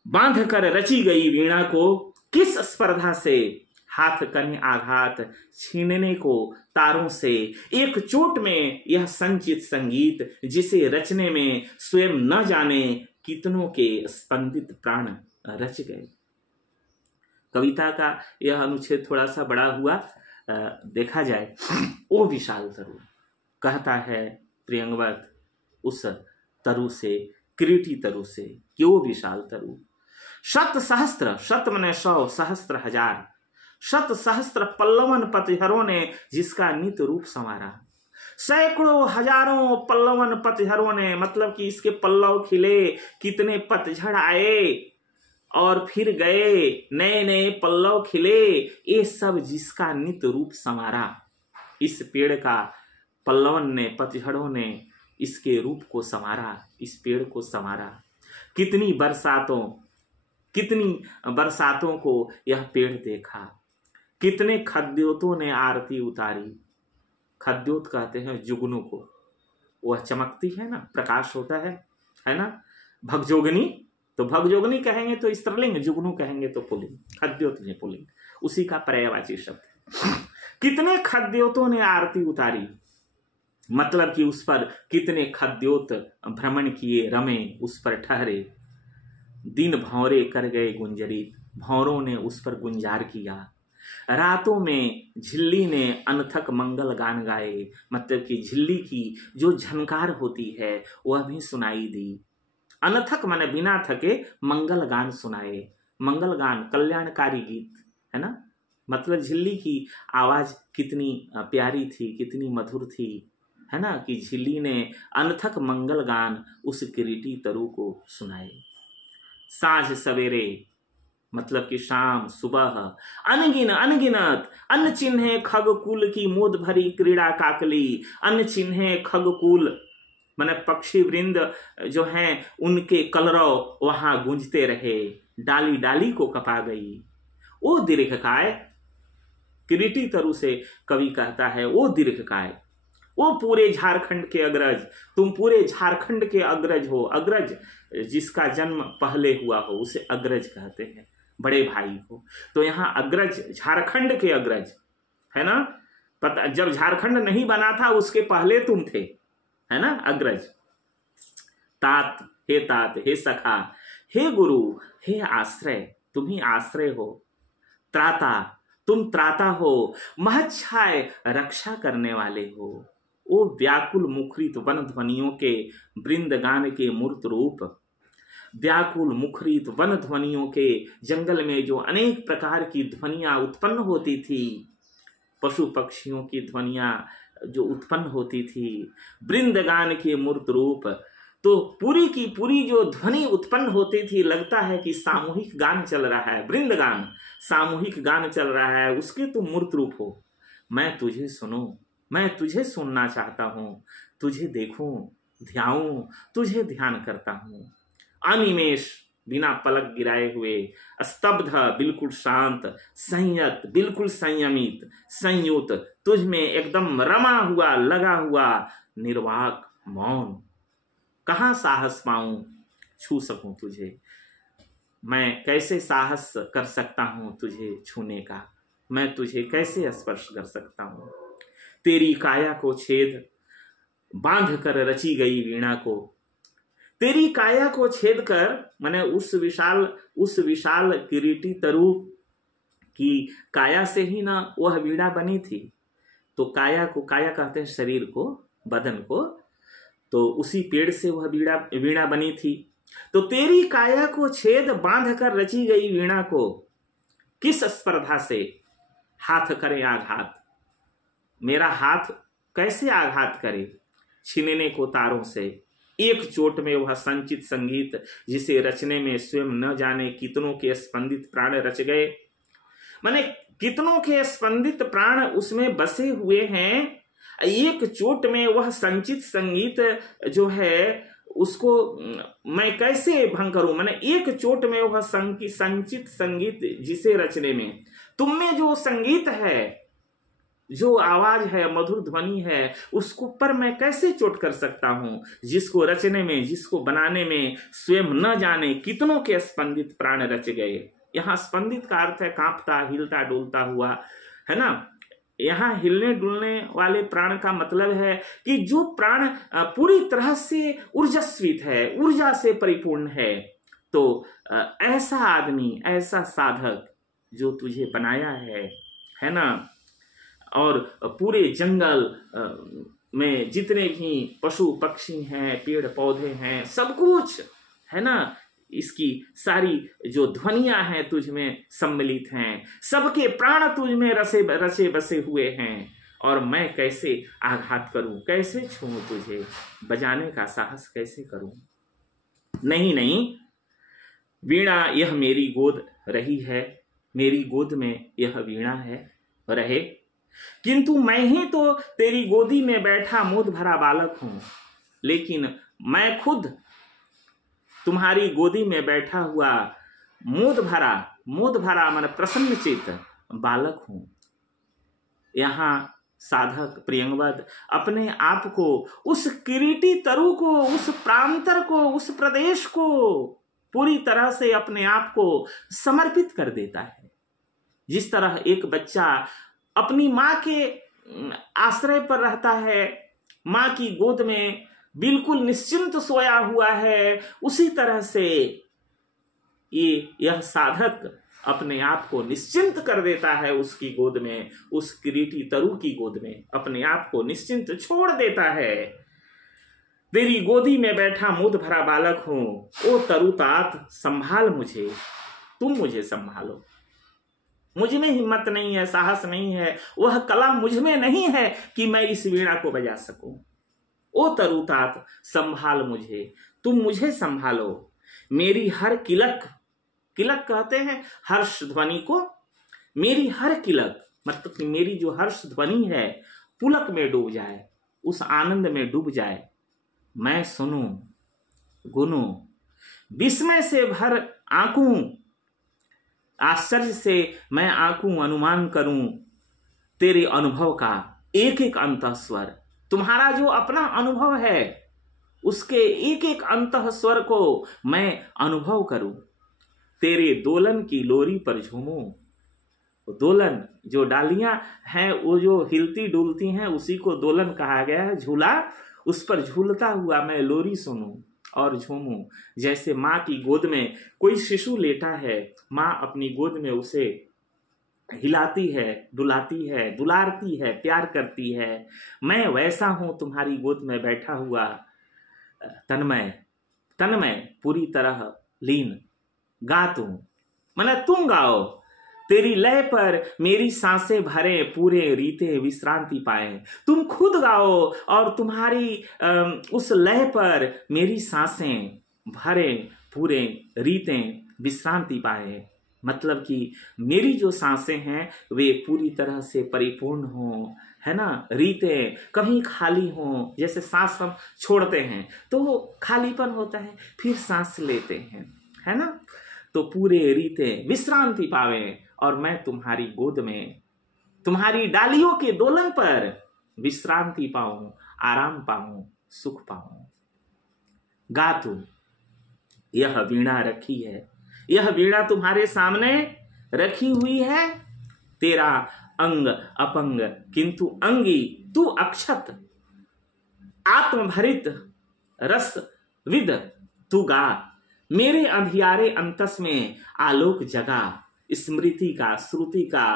बांध कर रची गई वीणा को किस स्पर्धा से, हाथ करें आघात छीनने को तारों से। एक चोट में यह संचित संगीत, जिसे रचने में स्वयं न जाने कितनों के स्पंदित प्राण रच गए। कविता का यह अनुच्छेद थोड़ा सा बड़ा हुआ, देखा जाए। ओ विशाल तरु, कहता है प्रियंवद उस तरु से, किरीटी तरु से, कि ओ विशाल तरु। शत सहस्त्र, शत मने 100, सहस्त्र हजार, शत सहस्त्र पल्लवन पतझरों ने जिसका नित रूप संवारा। सैकड़ों हजारों पल्लवन पतझरों ने, मतलब कि इसके पल्लव खिले, कितने पतझड़ आए और फिर गए, नए नए पल्लव खिले, ये सब जिसका नित रूप संवारा। इस पेड़ का पल्लवन ने, पतझड़ों ने इसके रूप को संवारा, इस पेड़ को संवारा। कितनी बरसातों को यह पेड़ देखा, कितने खद्योतों ने आरती उतारी। खद्योत कहते हैं जुगनू को, वह चमकती है ना, प्रकाश होता है ना। भगजोगनी, तो भगजोगनी कहेंगे तो स्त्रीलिंग, जुगनू कहेंगे तो पुल्लिंग, खद्योत में पुल्लिंग, उसी का पर्यायवाची शब्द। कितने खद्योतों ने आरती उतारी, मतलब कि उस पर कितने खद्योत भ्रमण किए, रमे, उस पर ठहरे। दिन भौरे कर गए गुंजरित, भौरों ने उस पर गुंजार किया। रातों में झिल्ली ने अनथक मंगल गान गाए, मतलब कि झिल्ली की जो झनकार होती है वह भी सुनाई दी। अनथक माने बिना थके मंगल गान सुनाए। मंगल गान कल्याणकारी गीत है ना, मतलब झिल्ली की आवाज कितनी प्यारी थी, कितनी मधुर थी, है ना, कि झिल्ली ने अनथक मंगल गान उस किरीटी तरु को सुनाए। साँझ सवेरे मतलब कि शाम सुबह, अनगिनत अन्न चिन्हे खग कुल की मोद भरी क्रीड़ा काकली। अन्न चिन्हे खग कुल माने पक्षी वृंद जो हैं उनके कलरव वहां गूंजते रहे। डाली डाली को कपा गई। ओ दीर्घकाय, किरीटी तरु से कवि कहता है, ओ दीर्घकाय, वो पूरे झारखंड के अग्रज, तुम पूरे झारखंड के अग्रज हो। अग्रज जिसका जन्म पहले हुआ हो उसे अग्रज कहते हैं, बड़े भाई को। तो यहाँ अग्रज, झारखंड के अग्रज है ना, पता जब झारखंड नहीं बना था उसके पहले तुम थे, है ना, अग्रज। तात, हे सखा, हे गुरु, हे आश्रय, तुम ही आश्रय हो। त्राता, तुम त्राता हो। महच्छाय, रक्षा करने वाले हो। ओ व्याकुल मुखरित वन ध्वनियों के वृंदगान के मूर्त रूप। व्याकुल मुखरित वन ध्वनियों के, जंगल में जो अनेक प्रकार की ध्वनियां उत्पन्न होती थी, पशु पक्षियों की ध्वनियां जो उत्पन्न होती थी, वृंदगान के मूर्त रूप। तो पूरी की पूरी जो ध्वनि उत्पन्न होती थी, लगता है कि सामूहिक गान चल रहा है, वृंदगान, सामूहिक गान चल रहा है, उसके तुम मूर्त रूप हो। मैं तुझे सुनूं, मैं तुझे सुनना चाहता हूं, तुझे देखूं, ध्याऊं, तुझे ध्यान करता हूं। अनिमेष, बिना पलक गिराए हुए, स्तब्ध, बिल्कुल शांत, संयत, बिल्कुल संयमित, संयुत, तुझ में एकदम रमा हुआ, लगा हुआ, निर्वाक, मौन। कहाँ साहस पाऊं, छू सकूं तुझे। मैं कैसे साहस कर सकता हूं तुझे छूने का, मैं तुझे कैसे स्पर्श कर सकता हूं। तेरी काया को छेद बांध कर रची गई वीणा को। तेरी काया को छेद कर माने उस विशाल किरीटी तरु की काया से ही ना वह वीणा बनी थी। तो काया को, काया कहते हैं शरीर को, बदन को, तो उसी पेड़ से वह वीणा बनी थी। तो तेरी काया को छेद बांध कर रची गई वीणा को किस स्पर्धा से हाथ करे आघात। मेरा हाथ कैसे आघात करे, छीनने को तारों से। एक चोट में वह संचित संगीत जिसे रचने में स्वयं न जाने कितनों के स्पंदित प्राण रच गए, माने कितनों के स्पंदित प्राण उसमें बसे हुए हैं। एक चोट में वह संचित संगीत जो है उसको मैं कैसे भंग करूं, माने एक चोट में वह संचित संगीत जिसे रचने में, तुम में जो संगीत है, जो आवाज है, मधुर ध्वनि है, उसको पर मैं कैसे चोट कर सकता हूं, जिसको रचने में, जिसको बनाने में स्वयं न जाने कितनों के स्पंदित प्राण रच गए। यहाँ स्पंदित का अर्थ है कांपता, हिलता डोलता हुआ, है ना। यहाँ हिलने डुलने वाले प्राण का मतलब है कि जो प्राण पूरी तरह से ऊर्जास्वित है, ऊर्जा से परिपूर्ण है। तो ऐसा आदमी, ऐसा साधक जो तुझे बनाया है ना, और पूरे जंगल में जितने भी पशु पक्षी हैं, पेड़ पौधे हैं, सब कुछ है ना, इसकी सारी जो ध्वनियां हैं तुझ में सम्मिलित हैं, सबके प्राण तुझ में रचे बसे हुए हैं। और मैं कैसे आघात करूं, कैसे छूऊं तुझे, बजाने का साहस कैसे करूं। नहीं, वीणा यह मेरी गोद रही है, मेरी गोद में यह वीणा है, रहे। किंतु मैं ही तो तेरी गोदी में बैठा मोद भरा बालक हूं, लेकिन मैं खुद तुम्हारी गोदी में बैठा हुआ मोद भरा मन प्रसन्नचित बालक हूं। यहाँ साधक प्रियंवद अपने आप को, उस किरीटी तरु को, उस प्रांतर को, उस प्रदेश को पूरी तरह से अपने आप को समर्पित कर देता है। जिस तरह एक बच्चा अपनी माँ के आश्रय पर रहता है, माँ की गोद में बिल्कुल निश्चिंत सोया हुआ है, उसी तरह से यह साधक अपने आप को निश्चिंत कर देता है उसकी गोद में, उस किरीटी तरु की गोद में अपने आप को निश्चिंत छोड़ देता है। तेरी गोदी में बैठा मोद भरा बालक हूं, ओ तरुतात संभाल मुझे, तुम मुझे संभालो। मुझ में हिम्मत नहीं है, साहस नहीं है, वह कला मुझ में नहीं है कि मैं इस वीणा को बजा सकूं। ओ तरुतात संभाल मुझे, तुम मुझे संभालो। मेरी हर किलक, किलक कहते हैं हर्ष ध्वनि को, मेरी हर किलक मतलब कि मेरी जो हर्ष ध्वनि है पुलक में डूब जाए, उस आनंद में डूब जाए। मैं सुनूं, गुनूं, विस्मय से भर आंकूं, आश्चर्य से मैं आंकूं, अनुमान करूं तेरे अनुभव का एक एक अंतःस्वर। तुम्हारा जो अपना अनुभव है उसके एक एक अंतःस्वर को मैं अनुभव करूं। तेरे दोलन की लोरी पर झूमूं। दोलन, जो डालियां हैं वो जो हिलती डुलती हैं उसी को दोलन कहा गया है, झूला। उस पर झूलता हुआ मैं लोरी सुनूं और झूमूं। जैसे माँ की गोद में कोई शिशु लेटा है, माँ अपनी गोद में उसे हिलाती है, डुलाती है, दुलारती है, प्यार करती है। मैं वैसा हूं तुम्हारी गोद में बैठा हुआ, तन्मय पूरी तरह लीन। गा तू, माने तुम गाओ। तेरी लय पर मेरी सांसें भरे, पूरे रीते विश्रांति पाए। तुम खुद गाओ और तुम्हारी उस लय पर मेरी सांसें भरे, पूरे रीते विश्रांति पाए। मतलब कि मेरी जो सांसें हैं वे पूरी तरह से परिपूर्ण हों, है ना। रीते कहीं खाली हों, जैसे सांस हम छोड़ते हैं तो वो खालीपन होता है, फिर सांस लेते हैं, है ना। तो पूरे रीते विश्रांति पावे और मैं तुम्हारी गोद में, तुम्हारी डालियों के दोलन पर विश्रांति पाऊं, आराम पाऊं, सुख पाऊं। गा तू, यह वीणा रखी है, यह वीणा तुम्हारे सामने रखी हुई है। तेरा अंग अपंग किंतु अंगी तू अक्षत, आत्मभरित रस विद तू गा। मेरे अंधियारे अंतस में आलोक जगा, स्मृति का, श्रुति का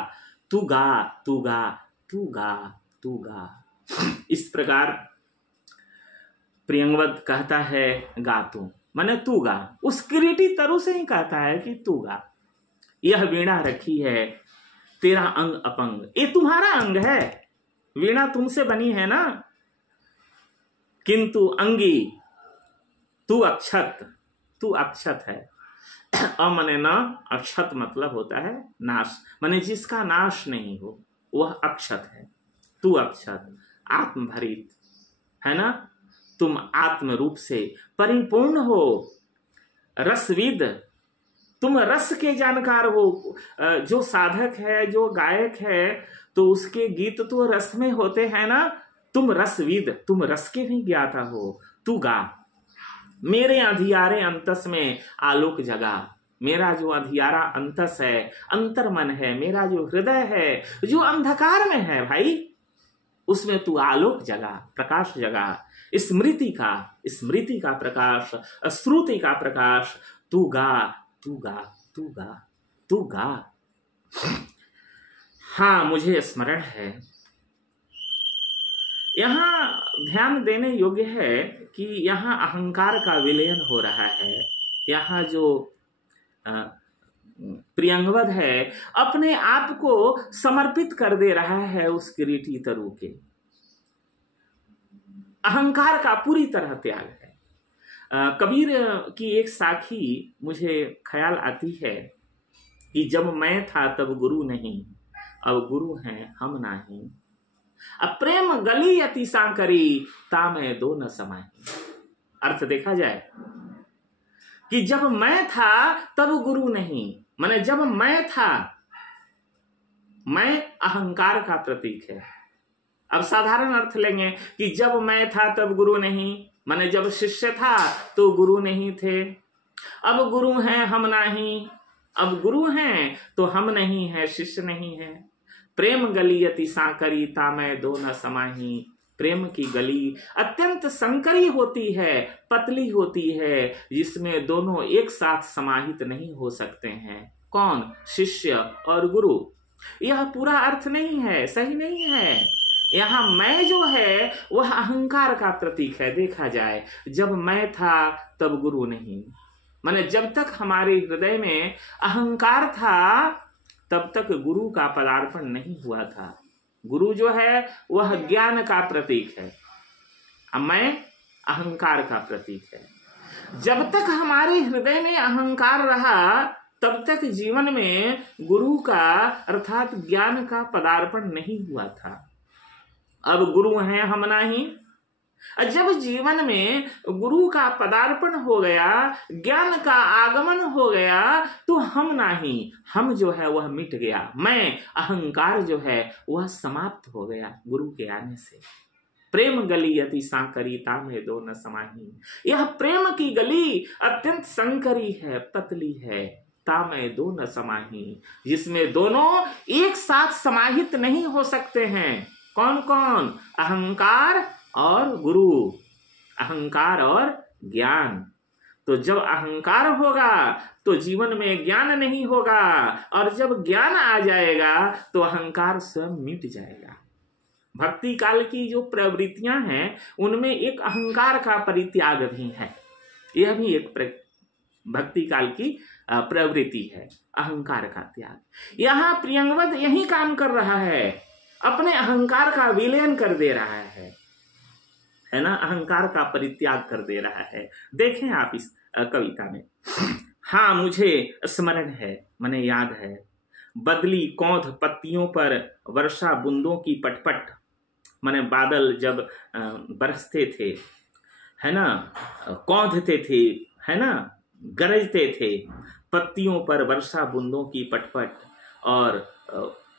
तू गा, तू गा, तू गा, तू गा। इस प्रकार प्रियंवद कहता है गा तू, माने तू गा। उस किरीटी तरु से ही कहता है कि तू गा। यह वीणा रखी है, तेरा अंग अपंग, ये तुम्हारा अंग है, वीणा तुमसे बनी है ना। किंतु अंगी तू अक्षत, तू अक्षत है। अमने न, अक्षत मतलब होता है नाश, माने जिसका नाश नहीं हो वह अक्षत है। तू अक्षत, आत्मभरित, है ना। तुम आत्म रूप से परिपूर्ण हो। रसविद, तुम रस के जानकार हो। जो साधक है, जो गायक है, तो उसके गीत तो रस में होते हैं ना। तुम रसविद, तुम रस के भी ज्ञाता हो। तू गा। मेरे अंधियारे अंतस में आलोक जगा। मेरा जो अंधियारा अंतस है, अंतर्मन है, मेरा जो हृदय है, जो अंधकार में है भाई, उसमें तू आलोक जगा, प्रकाश जगा। स्मृति का प्रकाश, श्रुति का प्रकाश। तू गा, तू गा, तू गा, तू गा। हाँ, मुझे स्मरण है। यहाँ ध्यान देने योग्य है कि यहाँ अहंकार का विलयन हो रहा है। यहाँ जो प्रियंवद है अपने आप को समर्पित कर दे रहा है उस किरीटी तरु के। अहंकार का पूरी तरह त्याग है। कबीर की एक साखी मुझे ख्याल आती है कि जब मैं था तब गुरु नहीं, अब गुरु हैं हम नाही। अब प्रेम गली अति सांकरी, तामे दो न समाही। अर्थ देखा जाए कि जब मैं था तब गुरु नहीं, माने जब मैं था, मैं अहंकार का प्रतीक है। अब साधारण अर्थ लेंगे कि जब मैं था तब गुरु नहीं, माने जब शिष्य था तो गुरु नहीं थे। अब गुरु हैं हम नहीं, अब गुरु हैं तो हम नहीं है, शिष्य नहीं है। प्रेम गली अति सांकरी, तामै दो न समाही। प्रेम की गली अत्यंत संकरी होती है, पतली होती है, जिसमें दोनों एक साथ समाहित नहीं हो सकते हैं। कौन? शिष्य और गुरु। यह पूरा अर्थ नहीं है, सही नहीं है। यहाँ मैं जो है वह अहंकार का प्रतीक है। देखा जाए, जब मैं था तब गुरु नहीं, माने जब तक हमारे हृदय में अहंकार था तब तक गुरु का पदार्पण नहीं हुआ था। गुरु जो है वह ज्ञान का प्रतीक है, मैं अहंकार का प्रतीक है। जब तक हमारे हृदय में अहंकार रहा तब तक जीवन में गुरु का अर्थात ज्ञान का पदार्पण नहीं हुआ था। अब गुरु हैं हम नहीं। जब जीवन में गुरु का पदार्पण हो गया, ज्ञान का आगमन हो गया, तो हम नहीं, हम जो है वह मिट गया। मैं अहंकार जो है वह समाप्त हो गया गुरु के आने से। प्रेम गली अति सांकरी, तामे दो न समाही। यह प्रेम की गली अत्यंत संकरी है, पतली है, तामे दो न समाही, जिसमें दोनों एक साथ समाहित नहीं हो सकते हैं। कौन कौन? अहंकार और गुरु, अहंकार और ज्ञान। तो जब अहंकार होगा तो जीवन में ज्ञान नहीं होगा, और जब ज्ञान आ जाएगा तो अहंकार स्वयं मिट जाएगा। भक्ति काल की जो प्रवृत्तियां हैं उनमें एक अहंकार का परित्याग भी है। यह भी एक भक्ति काल की प्रवृत्ति है, अहंकार का त्याग। यहाँ प्रियंवद यही काम कर रहा है, अपने अहंकार का विलयन कर दे रहा है ना, अहंकार का परित्याग कर दे रहा है। देखें आप इस कविता में, हाँ मुझे स्मरण है, मने याद है, बदली कौंध पत्तियों पर वर्षा बूंदों की पटपट, मने बादल जब बरसते थे, है ना, कौंधते थे, है ना, गरजते थे, पत्तियों पर वर्षा बूंदों की पटपट, और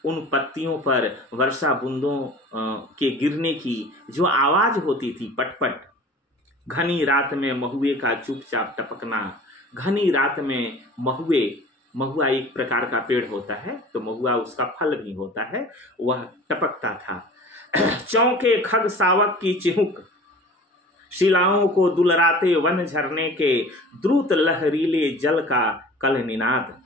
उन पत्तियों पर वर्षा बूंदों के गिरने की जो आवाज होती थी, पटपट। घनी रात में महुए का चुपचाप टपकना, घनी रात में महुए, महुआ एक प्रकार का पेड़ होता है, तो महुआ उसका फल भी होता है, वह टपकता था। चौके खग सावक की चिहुक, शिलाओं को दुलराते वन झरने के, द्रुत लहरीले जल का कल निनाद,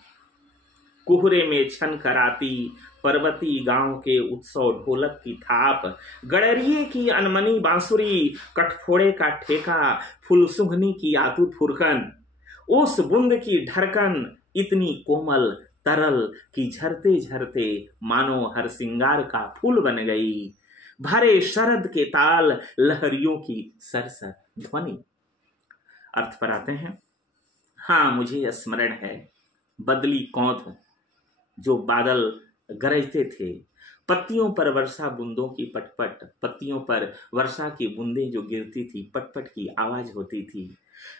कुहरे में छन कराती पर्वती गांव के उत्सव ढोलक की थाप, गड़रिये की अनमनी बांसुरी, कठफोड़े का ठेका, फुलसुंघनी की आतुर फुरकन, उस बूंद की ढरकन इतनी कोमल तरल कि झरते झरते मानो हर सिंगार का फूल बन गई, भरे शरद के ताल लहरियों की सरसर ध्वनि। अर्थ पर आते हैं, हाँ मुझे स्मरण है, बदली कौंध जो बादल गरजते थे, पत्तियों पर वर्षा बूंदों की पटपट, पत्तियों पर वर्षा की बूंदें जो गिरती थी, पटपट की आवाज होती थी।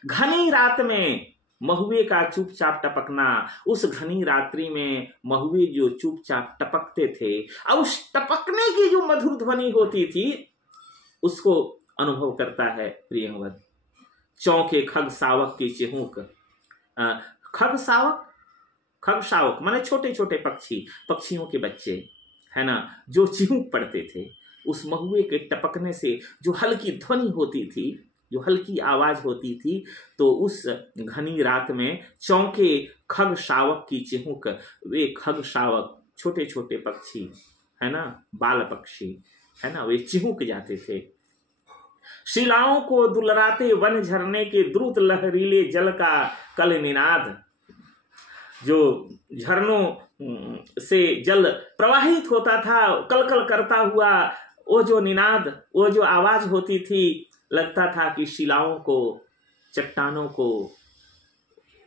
घनी रात में महुए का चुपचाप टपकना, उस घनी रात्रि में महुए जो चुपचाप टपकते थे, और उस टपकने की जो मधुर ध्वनि होती थी उसको अनुभव करता है प्रियंवद। चौके खग सावक की चिहुक, खग सावक, खग सावक माने छोटे छोटे पक्षी, पक्षियों के बच्चे, है ना, जो चिहुक पड़ते थे, उस महुए के टपकने से जो हल्की ध्वनि होती थी, जो हल्की आवाज होती थी, तो उस घनी रात में चौके खग शावक की चिहुक, वे खग शावक छोटे छोटे पक्षी, है ना, बाल पक्षी, है ना, वे चिहुक जाते थे। शिलाओं को दुलराते वन झरने के द्रुत लहरीले जल का कल निनाद, जो झरनों से जल प्रवाहित होता था कल कल करता हुआ, वो जो निनाद, वो जो आवाज होती थी, लगता था कि शिलाओं को, चट्टानों को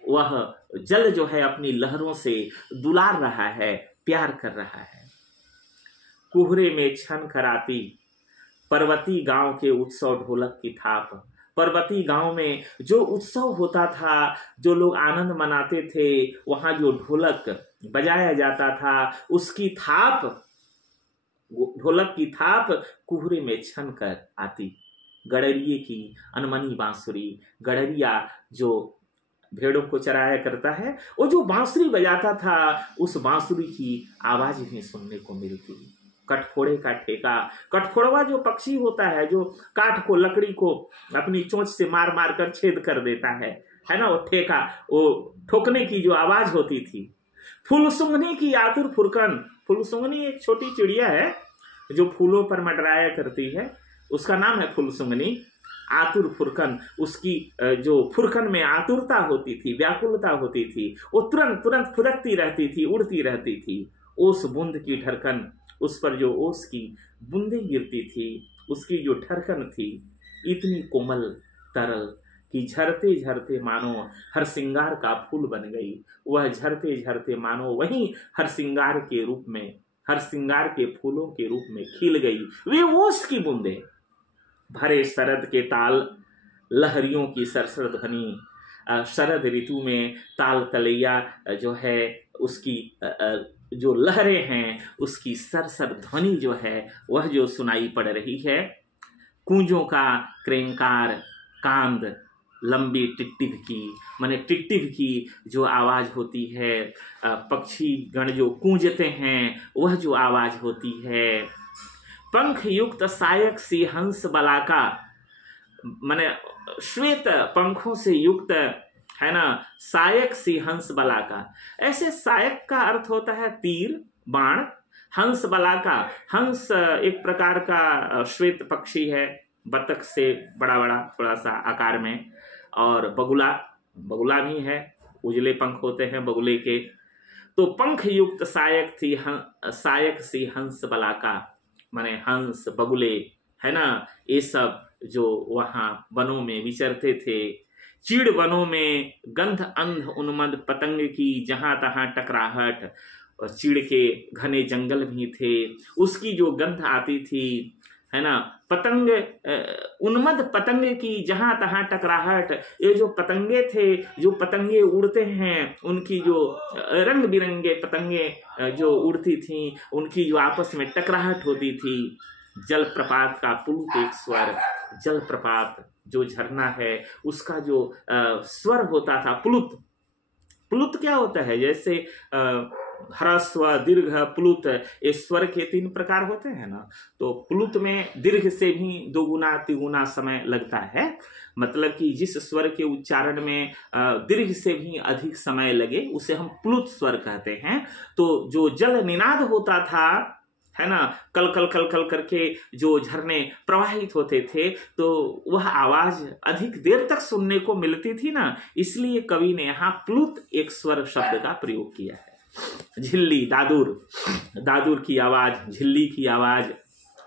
वह जल जो है अपनी लहरों से दुलार रहा है, प्यार कर रहा है। कुहरे में छन कर आती, पर्वती गांव के उत्सव ढोलक की थाप। पर्वती गांव में जो उत्सव होता था, जो लोग आनंद मनाते थे, वहां जो ढोलक बजाया जाता था, उसकी थाप, ढोलक की थाप कुहरे में छन कर आती। गडरिये की अनमनी बांसुरी, गडरिया जो भेड़ों को चराया करता है, वो जो बांसुरी बजाता था, उस बांसुरी की आवाज भी सुनने को मिलती। कटफोड़े का ठेका, कटफोड़वा जो पक्षी होता है, जो काठ को, लकड़ी को अपनी चोंच से मार मार कर छेद कर देता है ना, वो ठेका, वो ठोकने की जो आवाज होती थी। फूलसुंघनी की आतुर फुरकन, फूलसुंघनी एक छोटी चिड़िया है जो फूलों पर मंडराया करती है, उसका नाम है फूलसुंघनी। आतुर फुरकन, उसकी जो फुरकन में आतुरता होती थी, व्याकुलता होती थी, वो तुरंत तुरंत फुदकती रहती थी, उड़ती रहती थी। ओस बूंद की ढरकन, उस पर जो ओस की बूंदें गिरती थी, उसकी जो ढरकन थी इतनी कोमल तरल कि झरते झरते मानो हर सिंगार का फूल बन गई। वह झरते झरते मानो वहीं हर सिंगार के रूप में, हर सिंगार के फूलों के रूप में खिल गई। वे ओस की बूंदें, भरे शरद के ताल, लहरियों की सरसर ध्वनि। शरद ऋतु में ताल तलैया जो है, उसकी जो लहरें हैं, उसकी सरसर ध्वनि जो है, वह जो सुनाई पड़ रही है। कूंजों का क्रेंकार, कांद, लंबी टिट्टिव की, माने टिट्टिव की जो आवाज होती है, पक्षी गण जो कूंजते हैं, वह जो आवाज होती है। पंख युक्त सायक सी हंस बलाका, माने श्वेत पंखों से युक्त है ना, सायक सी हंस बलाका। ऐसे सायक का अर्थ होता है तीर, बाण। हंस बलाका, हंस एक प्रकार का श्वेत पक्षी है, बतख से बड़ा बड़ा थोड़ा सा आकार में। और बगुला, बगुला भी है, उजले पंख होते हैं बगुले के। तो पंख युक्त सायक थी, सायक सी हंस बलाका, माने हंस, बगुले, है ना, ये सब जो वहाँ वनों में विचरते थे। चीड़ वनों में गंध अंध उन्मद पतंग की जहां तहां टकराहट, और चीड़ के घने जंगल भी थे, उसकी जो गंध आती थी, है ना, पतंग, उन्मद पतंग की जहां तहां टकराहट। ये जो पतंगे थे, जो पतंगे उड़ते हैं, उनकी जो रंग बिरंगे पतंगे जो उड़ती थी, उनकी जो आपस में टकराहट होती थी। जलप्रपात का पुलुत एक स्वर, जलप्रपात जो झरना है उसका जो स्वर होता था, प्लुत। प्लुत क्या होता है? जैसे ह्रस्व, दीर्घ, प्लुत, ये स्वर के 3 प्रकार होते हैं ना। तो प्लुत में दीर्घ से भी 2 गुना 3 गुना समय लगता है, मतलब कि जिस स्वर के उच्चारण में दीर्घ से भी अधिक समय लगे उसे हम प्लुत स्वर कहते हैं। तो जो जल निनाद होता था, है ना, कल कल कल कल करके जो झरने प्रवाहित होते थे, तो वह आवाज अधिक देर तक सुनने को मिलती थी ना, इसलिए कवि ने यहाँ प्लुत एक स्वर शब्द का प्रयोग किया है। झिल्ली, दादुर, दादुर की आवाज, झिल्ली की आवाज,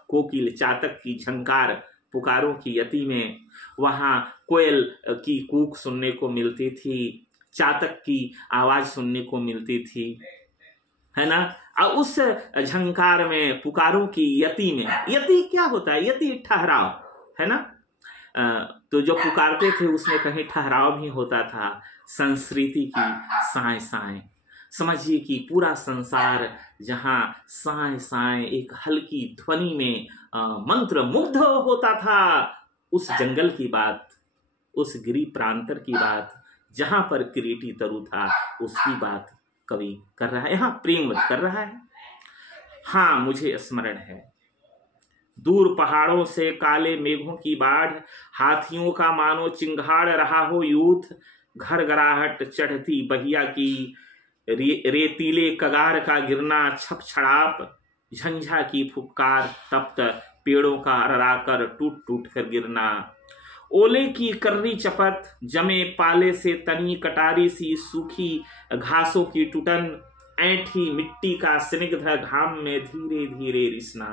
कोकिल, चातक की झंकार, पुकारों की यति में वहां कोयल की कूक सुनने को मिलती थी, चातक की आवाज सुनने को मिलती थी, है ना। और उस झंकार में, पुकारों की यति में, यति क्या होता है? यति ठहराव, है ना। तो जो पुकारते थे उसमें कहीं ठहराव भी होता था। संस्कृति की साए साए, समझिए कि पूरा संसार जहाँ साए साए एक हल्की ध्वनि में मंत्र मुग्ध होता था, उस जंगल की बात, उस गिरी प्रांतर की बात, जहां पर किरीटी तरु था, उसकी बात कवि कर रहा है, यहाँ प्रेम कर रहा है। हाँ, मुझे स्मरण है, दूर पहाड़ों से काले मेघों की बाढ़, हाथियों का मानो चिंगाड़ रहा हो यूथ, घर गराहट चढ़ती बहिया की, रेतीले कगार का गिरना छप छड़ाप, झंझा की फुफकार, तप्त पेड़ों का अररा कर टूट टूट कर गिरना, ओले की कर्री चपत, जमे पाले से तनी कटारी सी सूखी घासों की टुटन, ऐठी मिट्टी का स्निग्ध घाम में धीरे धीरे रिसना,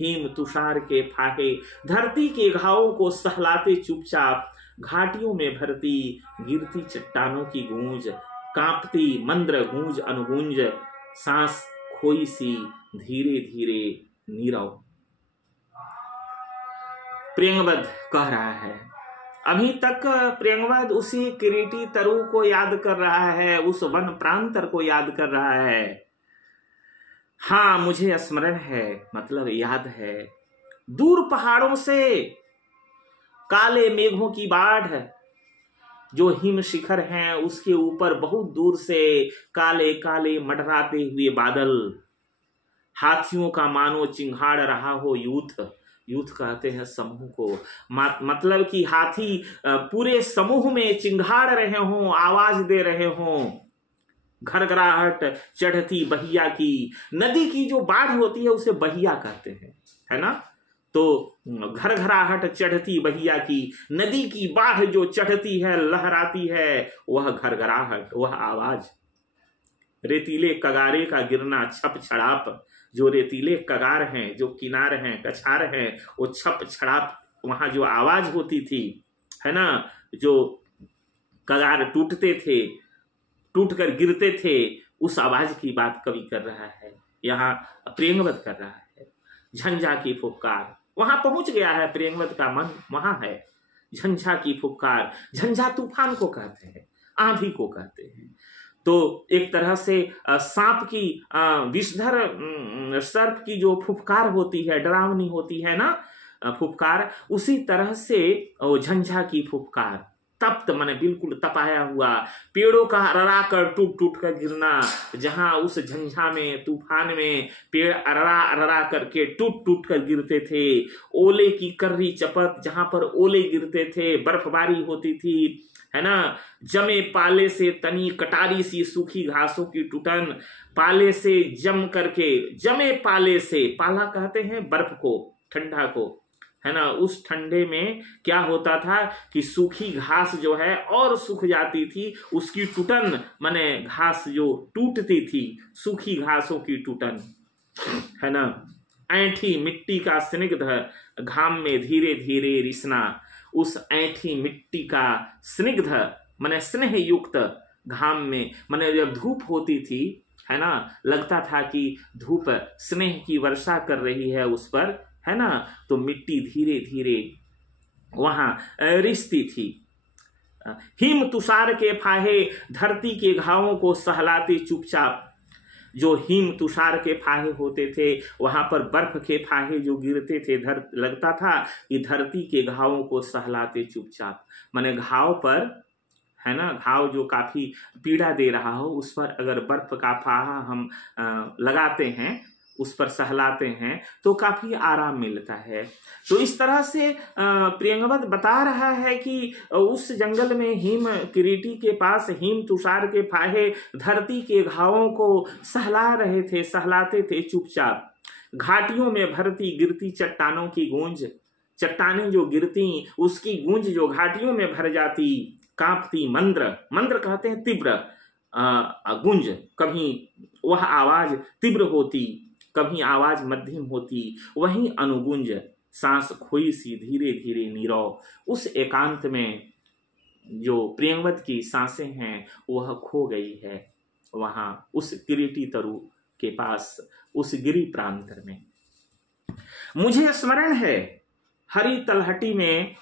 हिम तुषार के फाहे धरती के घावों को सहलाते चुपचाप, घाटियों में भरती गिरती चट्टानों की गूंज, कांपती मंद्र गूंज अनुगूंज, सांस खोई सी धीरे धीरे नीरव। प्रियंवद कह रहा है, अभी तक प्रियंवद उसी किरीटी तरु को याद कर रहा है, उस वन प्रांतर को याद कर रहा है। हाँ, मुझे स्मरण है, मतलब याद है। दूर पहाड़ों से काले मेघों की बाढ़, जो हिम शिखर हैं उसके ऊपर बहुत दूर से काले काले मंडराते हुए बादल, हाथियों का मानो चिंघाड़ रहा हो यूथ। यूथ कहते हैं समूह को, मतलब कि हाथी पूरे समूह में चिंघाड़ रहे हों, आवाज दे रहे हों। घरघराहट चढ़ती बहिया की, नदी की जो बाढ़ होती है उसे बहिया कहते हैं, है ना। तो घरघराहट चढ़ती बहिया की, नदी की बाढ़ जो चढ़ती है लहराती है, वह घरघराहट, वह आवाज। रेतीले कगारे का गिरना छप छड़ाप, जो रेतीले कगार हैं, जो किनार हैं, कछार हैं, वो छप छड़ाप, वहां जो आवाज होती थी, है ना, जो कगार टूटते थे, टूट कर गिरते थे, उस आवाज की बात कवि कर रहा है, यहाँ प्रियंवद कर रहा है। झंझा की फुफकार, वहां पहुंच गया है प्रियंवद का मन, वहां है। झंझा की फुफकार, झंझा तूफान को कहते हैं, आंधी को कहते हैं। तो एक तरह से सांप की, विषधर सर्प की जो फुफकार होती है, डरावनी होती है ना फुफकार, उसी तरह से झंझा की फुफकार, तप्त माने बिल्कुल तपाया हुआ, पेड़ों का अररा कर टूट टूट कर गिरना, जहां उस झंझा में, तूफान में पेड़ अररा अररा करके टूट टूट कर गिरते थे। ओले की कर्री चपत, जहां पर ओले गिरते थे, बर्फबारी होती थी, है ना। जमे पाले से तनी कटारी सी सूखी घासों की टूटन, पाले से जम करके, जमे पाले से, पाला कहते हैं बर्फ को, ठंडा को, है ना। उस ठंडे में क्या होता था कि सूखी घास जो है और सूख जाती थी, उसकी टूटन माने घास जो टूटती थी, सूखी घासों की टूटन, है ना। ऐंठी मिट्टी का स्निग्ध घाम में धीरे धीरे रिसना, उस ऐंठी मिट्टी का स्निग्ध माने स्नेह युक्त घाम में, माने जब धूप होती थी, है ना, लगता था कि धूप स्नेह की वर्षा कर रही है उस पर, है ना। तो मिट्टी धीरे धीरे वहां रिसती थी। हिम तुषार के फाहे धरती के घावों को सहलाते चुपचाप, जो हिम तुषार के फाहे होते थे, वहां पर बर्फ के फाहे जो गिरते थे, लगता था कि धरती के घावों को सहलाते चुपचाप, माने घाव पर, है ना, घाव जो काफी पीड़ा दे रहा हो, उस पर अगर बर्फ का फाहा हम लगाते हैं, उस पर सहलाते हैं, तो काफी आराम मिलता है। तो इस तरह से प्रियंवद बता रहा है कि उस जंगल में हिम किरीटी के पास हिम तुषार के फाहे धरती के घावों को सहला रहे थे, सहलाते थे चुपचाप। घाटियों में भरती गिरती चट्टानों की गूंज, चट्टानें जो गिरती उसकी गूंज जो घाटियों में भर जाती, कांपती मंद्र, मंद्र कहते हैं तीव्र गूंज, कभी वह आवाज तीव्र होती, कभी आवाज मध्यम होती, वहीं अनुगुंज, सांस खोई सी धीरे धीरे नीरव। उस एकांत में जो प्रियंवद की सांसें हैं वह खो गई है, वहां उस किरीटी तरु के पास, उस गिरी प्रांतर में। मुझे स्मरण है, हरी तलहटी में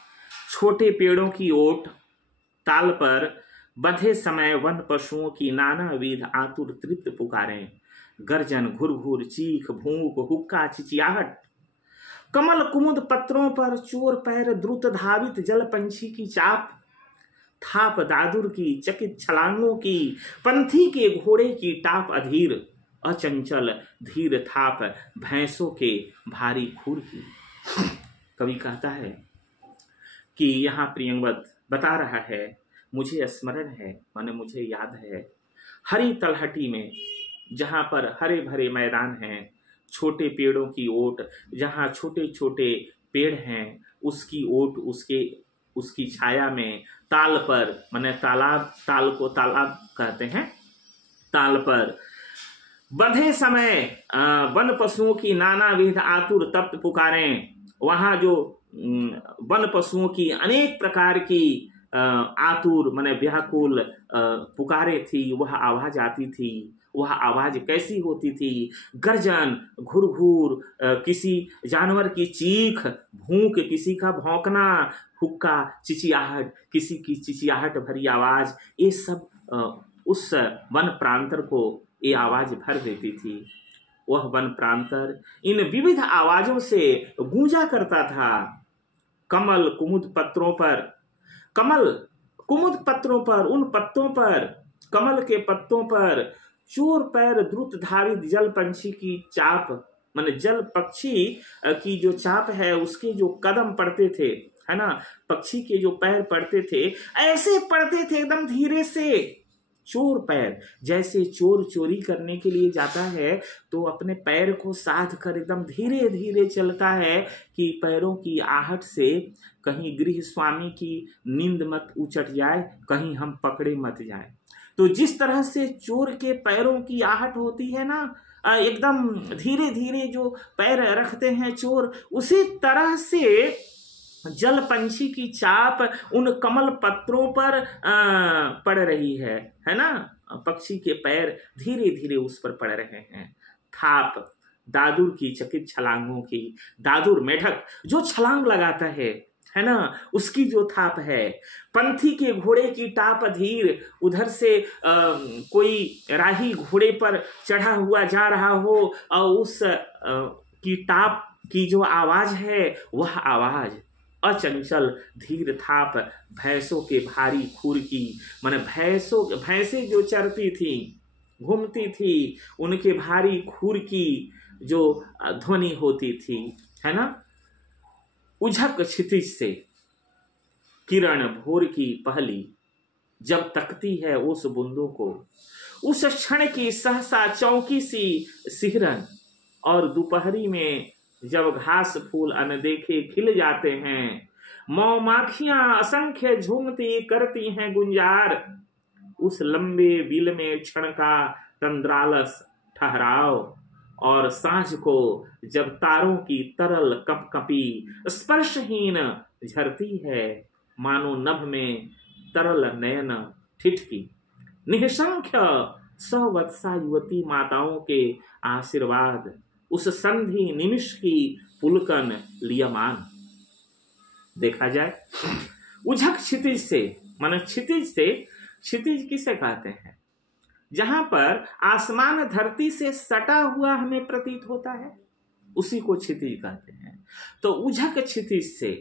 छोटे पेड़ों की ओट, ताल पर बंधे समय वन पशुओं की नाना विध आतुर तृप्त पुकारें, गर्जन, घुरघुर, चीख, भूख, हुक्का, चिचियाहट, कमल कुमुद पत्रों पर चोर पैर द्रुत धावित जल पंछी की चाप, थाप दादुर की चकित छलांगों की, पंथी के घोड़े की टाप अधीर, अचंचल धीर थाप भैंसों के भारी खूर की। कवि कहता है कि यहाँ प्रियंवद बता रहा है, मुझे स्मरण है, माने मुझे याद है, हरी तलहटी में जहाँ पर हरे भरे मैदान हैं, छोटे पेड़ों की ओट, जहाँ छोटे छोटे पेड़ हैं, उसकी ओट, उसकी छाया में, ताल पर, माने तालाब, ताल को तालाब कहते हैं, ताल पर बंधे समय वन पशुओं की नाना विध आतुर तप्त पुकारें, वहाँ जो वन पशुओं की अनेक प्रकार की आतुर माने व्याकुल पुकारे थी, वह आवाज आती थी, वह आवाज कैसी होती थी, गर्जन, घुरघुर, किसी जानवर की चीख, भूख, किसी का भौंकना, हुक्का, चिचियाहट, किसी की चिचियाहट भरी आवाज, ये सब उस वन प्रांतर को ये आवाज भर देती थी। वह वन प्रांतर इन विविध आवाजों से गूंजा करता था। कमल कुमुद पत्रों पर, कमल कुमुद पत्रों पर, उन पत्तों पर, कमल के पत्तों पर चोर पैर द्रुत धारित जल पंछी की चाप, माने जल पक्षी की जो चाप है उसके जो कदम पड़ते थे, है ना, पक्षी के जो पैर पड़ते थे, ऐसे पड़ते थे एकदम धीरे से। चोर पैर, जैसे चोर चोरी करने के लिए जाता है तो अपने पैर को साध कर एकदम धीरे धीरे चलता है कि पैरों की आहट से कहीं गृह स्वामी की नींद मत उचट जाए, कहीं हम पकड़े मत जाए। तो जिस तरह से चोर के पैरों की आहट होती है ना, एकदम धीरे धीरे जो पैर रखते हैं चोर, उसी तरह से जल पंछी की चाप उन कमल पत्रों पर पड़ रही है ना। पक्षी के पैर धीरे धीरे उस पर पड़ रहे हैं। थाप, दादुर की चकित छलांगों की, दादुर मेढक जो छलांग लगाता है ना, उसकी जो थाप है। पंथी के घोड़े की टाप धीर, उधर से कोई राही घोड़े पर चढ़ा हुआ जा रहा हो और उस की टाप की जो आवाज है वह आवाज अचंचल धीर थाप भैंसों के भारी खुर की, माने भैंसे जो चरती थी, घूमती थी, उनके भारी खुर की जो ध्वनि होती थी, है ना। उझक क्षितिज से किरण भोर की पहली जब तकती है उस बूंदों को, उस क्षण की सहसा चौकी सी सिहरन, और दोपहरी में जब घास फूल अनदेखे खिल जाते हैं, मौमाखियां असंख्य झूमती करती हैं गुंजार, उस लंबे बिल में क्षण का तंद्रालस ठहराव, और सांझ को जब तारों की तरल कंपकपी स्पर्शहीन झरती है, मानो नभ में तरल नयन ठिठकी, निःसंख्य 100 वत्सा युवती माताओं के आशीर्वाद उस संधि निमिष की पुलकन लियमान। देखा जाए उझक क्षितिज से, माने क्षितिज से, क्षितिज किसे कहते हैं, जहां पर आसमान धरती से सटा हुआ हमें प्रतीत होता है उसी को क्षितिज कहते हैं। तो उझक क्षितिज से,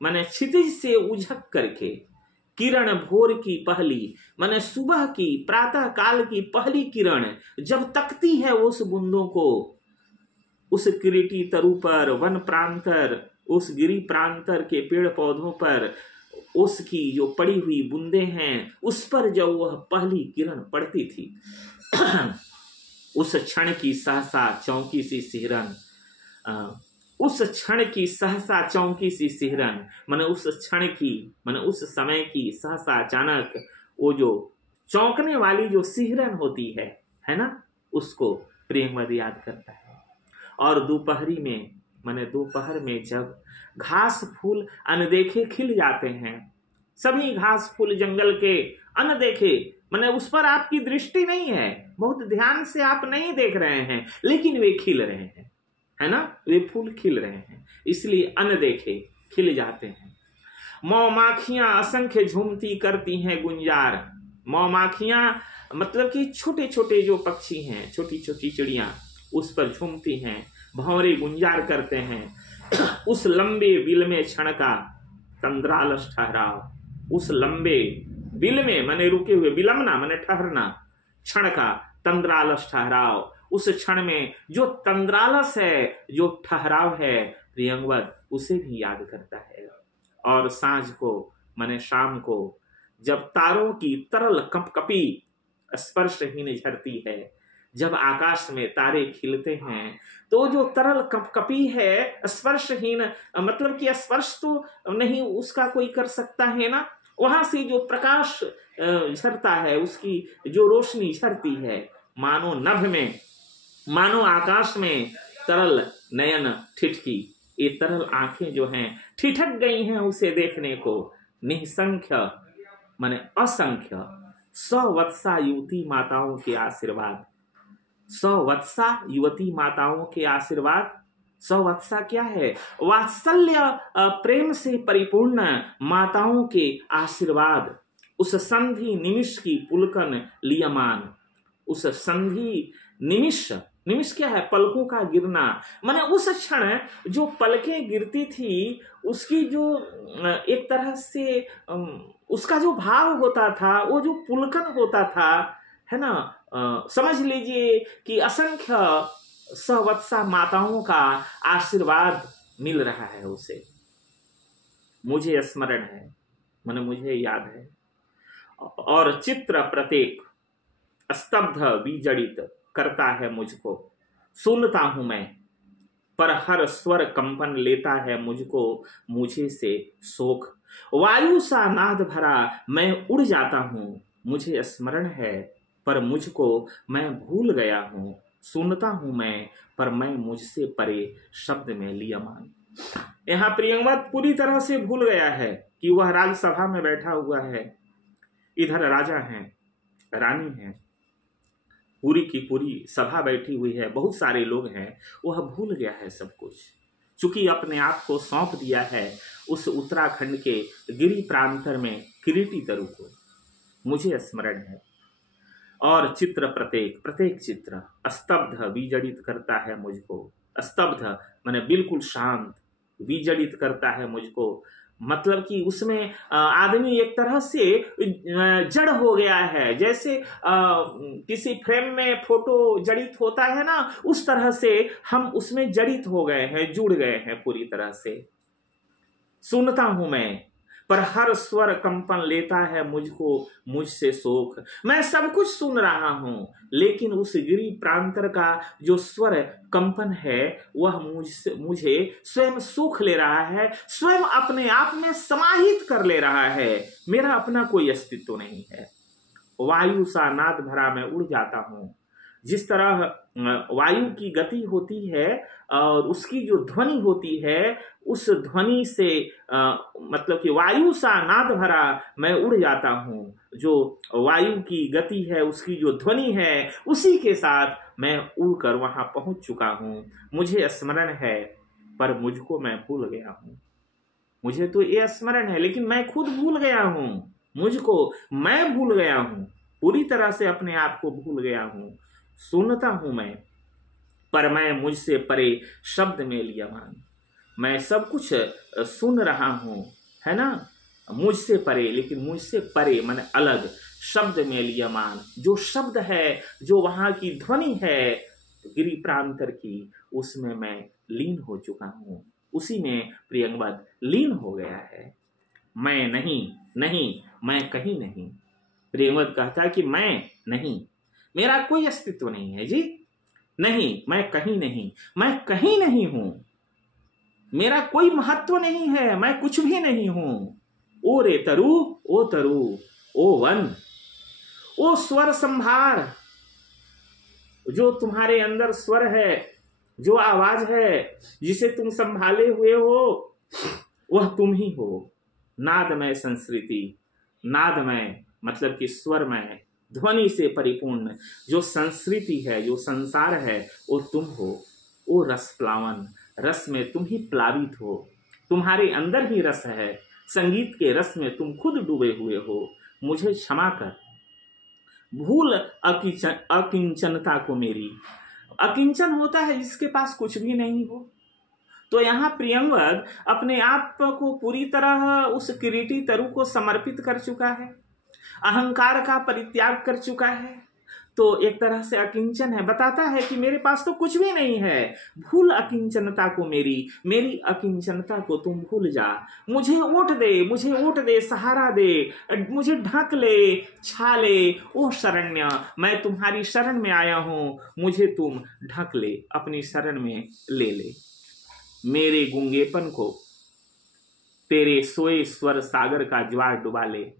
माने क्षितिज से उझक करके किरण भोर की पहली, माने सुबह की प्रातः काल की पहली किरण जब तकती है उस बूंदों को, उस किरीटी तरु पर, वन प्रांतर, उस गिरी प्रांतर के पेड़ पौधों पर उसकी जो पड़ी हुई बूंदें हैं, उस पर जब वह पहली किरण पड़ती थी, उस क्षण की सहसा चौंकी सी सिहरन, उस क्षण की सहसा चौंकी सी सिहरन, माने उस क्षण की, माने उस समय की सहसा अचानक वो जो चौंकने वाली जो सिहरन होती है ना, उसको प्रेमवद याद करता है। और दोपहरी में, माने दोपहर में जब घास फूल अनदेखे खिल जाते हैं, सभी घास फूल जंगल के अनदेखे, माने उस पर आपकी दृष्टि नहीं है, बहुत ध्यान से आप नहीं देख रहे हैं, लेकिन वे खिल रहे हैं, है ना, वे फूल खिल रहे हैं, इसलिए अनदेखे खिल जाते हैं। मौमाखियां असंख्य झूमती करती हैं गुंजार, मौमाखियां मतलब कि छोटे छोटे जो पक्षी हैं, छोटी छोटी चिड़ियां उस पर झूमती हैं, भंवरे गुंजार करते हैं। उस लंबे बिल में क्षण का तंद्रालस ठहराव, उस लंबे बिल में, माने रुके हुए, विलंबना माने ठहरना, क्षण का तंद्रालस ठहराव, उस क्षण में जो तंद्रालस है, जो ठहराव है प्रियंवद, उसे भी याद करता है। और सांझ को, माने शाम को, जब तारों की तरल कंपकपी स्पर्शहीन झरती है, जब आकाश में तारे खिलते हैं, तो जो तरल कंपकपी है, स्पर्शहीन मतलब कि स्पर्श तो नहीं उसका कोई कर सकता है ना, वहां से जो प्रकाश झरता है, उसकी जो रोशनी झरती है, मानो नभ में, मानो आकाश में तरल नयन ठिठकी, ये तरल आंखें जो हैं ठिठक गई हैं उसे देखने को। निसंख्य माने असंख्य 100 वत्सा युवती माताओं के आशीर्वाद, सवत्सा युवती माताओं के आशीर्वाद। सवत्सा क्या है? वात्सल्य प्रेम से परिपूर्ण माताओं के आशीर्वाद। उस संधि निमिष की पुलकन लियमान। उस संधि निमिष, निमिष क्या है? पलकों का गिरना। माने उस क्षण जो पलकें गिरती थी उसकी जो एक तरह से उसका जो भाव होता था, वो जो पुलकन होता था, है ना, समझ लीजिए कि असंख्य सवत्सा माताओं का आशीर्वाद मिल रहा है उसे। मुझे स्मरण है, माने मुझे याद है। और चित्र प्रत्येक स्तब्ध विजड़ित करता है मुझको। सुनता हूं मैं, पर हर स्वर कंपन लेता है मुझको, मुझे से शोक। वायु सा नाद भरा मैं उड़ जाता हूं। मुझे स्मरण है, पर मुझको मैं भूल गया हूं। सुनता हूं मैं, पर मैं मुझसे परे शब्द में लियमान। यहाँ प्रियंवद पूरी तरह से भूल गया है कि वह राजसभा में बैठा हुआ है। इधर राजा हैं, रानी हैं, पूरी की पूरी सभा बैठी हुई है, बहुत सारे लोग हैं। वह भूल गया है सब कुछ, चूंकि अपने आप को सौंप दिया है उस उत्तराखंड के गिरी प्रांतर में किरीटी तरु को। मुझे स्मरण है। और चित्र प्रत्येक, प्रत्येक चित्र स्तब्ध विजड़ित करता है मुझको। स्तब्ध माने बिल्कुल शांत, विजड़ित करता है मुझको, मतलब कि उसमें आदमी एक तरह से जड़ हो गया है। जैसे किसी फ्रेम में फोटो जड़ित होता है ना, उस तरह से हम उसमें जड़ित हो गए हैं, जुड़ गए हैं पूरी तरह से। सुनता हूं मैं, पर हर स्वर कंपन लेता है मुझको, मुझसे शोक। मैं सब कुछ सुन रहा हूं, लेकिन उस गिरी प्रांतर का जो स्वर कंपन है वह मुझे स्वयं सुख ले रहा है, स्वयं अपने आप में समाहित कर ले रहा है। मेरा अपना कोई अस्तित्व नहीं है। वायु सा नाद भरा मैं उड़ जाता हूं। जिस तरह वायु की गति होती है और उसकी जो ध्वनि होती है, उस ध्वनि से मतलब कि वायु सा नाद भरा मैं उड़ जाता हूं। जो वायु की गति है, उसकी जो ध्वनि है, उसी के साथ मैं उड़कर वहां पहुंच चुका हूं। मुझे स्मरण है, पर मुझको मैं भूल गया हूं। मुझे तो ये स्मरण है, लेकिन मैं खुद भूल गया हूं। मुझको मैं भूल गया हूं, पूरी तरह से अपने आप को भूल गया हूं। सुनता हूं मैं, पर मैं मुझसे परे शब्द में लियमान। मैं सब कुछ सुन रहा हूं, है ना, मुझसे परे, लेकिन मुझसे परे माने अलग, शब्द में लियमान। जो शब्द है, जो वहां की ध्वनि है गिरी प्रांतर की, उसमें मैं लीन हो चुका हूं। उसी में प्रियंवद लीन हो गया है। मैं नहीं, नहीं, मैं कहीं नहीं। प्रियंवद कहता है कि मैं नहीं, मेरा कोई अस्तित्व नहीं है जी। नहीं, मैं कहीं नहीं, मैं कहीं नहीं हूं। मेरा कोई महत्व नहीं है, मैं कुछ भी नहीं हूं। ओ रे तरु, ओ तरु, ओ वन, ओ स्वर संभार। जो तुम्हारे अंदर स्वर है, जो आवाज है, जिसे तुम संभाले हुए हो, वह तुम ही हो। नादमय संस्कृति, नादमय मतलब कि स्वरमय, ध्वनि से परिपूर्ण जो संस्कृति है, जो संसार है, वो तुम हो। वो रस प्लावन, रस में तुम ही प्लावित हो। तुम्हारे अंदर ही रस है। संगीत के रस में तुम खुद डूबे हुए हो। मुझे क्षमा कर, भूल अकिंचनता को मेरी। अकिंचन होता है जिसके पास कुछ भी नहीं हो। तो यहाँ प्रियंवद अपने आप को पूरी तरह उस किरीटी तरु को समर्पित कर चुका है, अहंकार का परित्याग कर चुका है। तो एक तरह से अकिंचन है, बताता है कि मेरे पास तो कुछ भी नहीं है। भूल अकिंचनता को मेरी, मेरी अकिंचनता को तुम भूल जा। मुझे ओट दे, मुझे ओट दे, सहारा दे, मुझे ढक ले, छा ले। ओ शरण्य, मैं तुम्हारी शरण में आया हूँ, मुझे तुम ढक ले, अपनी शरण में ले ले। मेरे गूंगेपन को तेरे सोए स्वर सागर का ज्वार डुबा ले।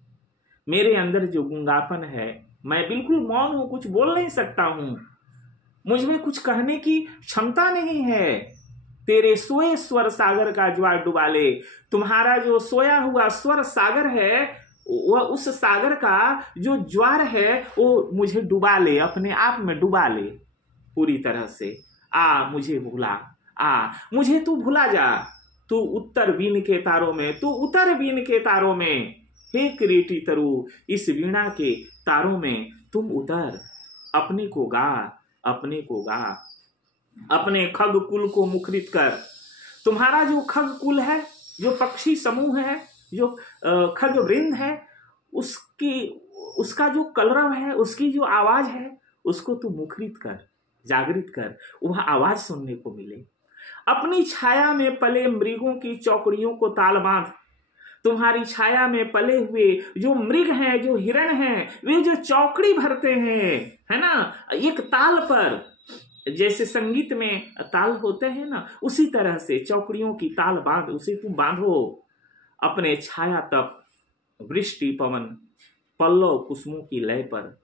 मेरे अंदर जो गूंगापन है, मैं बिल्कुल मौन हूं, कुछ बोल नहीं सकता हूं, मुझ में कुछ कहने की क्षमता नहीं है। तेरे सोए स्वर सागर का ज्वार डुबा ले। तुम्हारा जो सोया हुआ स्वर सागर है, वह उस सागर का जो ज्वार है वो मुझे डुबा ले, अपने आप में डुबा ले। पूरी तरह से। आ मुझे भुला, आ मुझे तू भुला जा, तू उत्तर बीन के तारों में, तू उतर बीन के तारों में। हे किरीटी तरु, इस वीणा के तारों में तुम उतर, अपने को गा, अपने को गा। अपने खग कुल को मुखरित कर। तुम्हारा जो खग कुल है, जो पक्षी समूह है, जो खग वृंद है, उसका जो कलरव है, उसकी जो आवाज है, उसको तू मुखरित कर, जागृत कर, वह आवाज सुनने को मिले। अपनी छाया में पले मृगों की चौकड़ियों को ताल बांध। तुम्हारी छाया में पले हुए जो मृग हैं, जो हिरण हैं, वे जो चौकड़ी भरते हैं, है ना, एक ताल पर, जैसे संगीत में ताल होते हैं ना, उसी तरह से चौकड़ियों की ताल बांध, उसे तुम बांधो। अपने छाया तप वृष्टि पवन पल्लव कुसुमों की लय पर।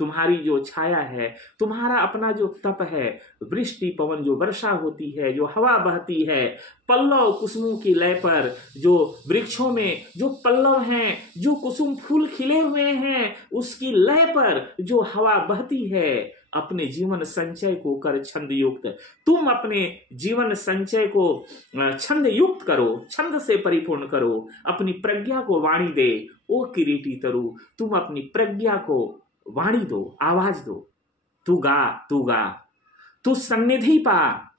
तुम्हारी जो छाया है, तुम्हारा अपना जो तप है, वृष्टि पवन जो वर्षा होती है, जो हवा बहती है, पल्लव कुसुमों की लय पर, जो वृक्षों में जो पल्लव हैं, जो कुसुम फूल खिले हुए हैं, उसकी लय पर जो हवा बहती है, अपने जीवन संचय को कर छंद युक्त। तुम अपने जीवन संचय को छंद युक्त करो, छंद से परिपूर्ण करो, अपनी प्रज्ञा को वाणी दे। ओ किरीटी तरु, तुम अपनी प्रज्ञा को वाणी दो, आवाज दो। तू गा, तू गा, तू सन्निधि पा,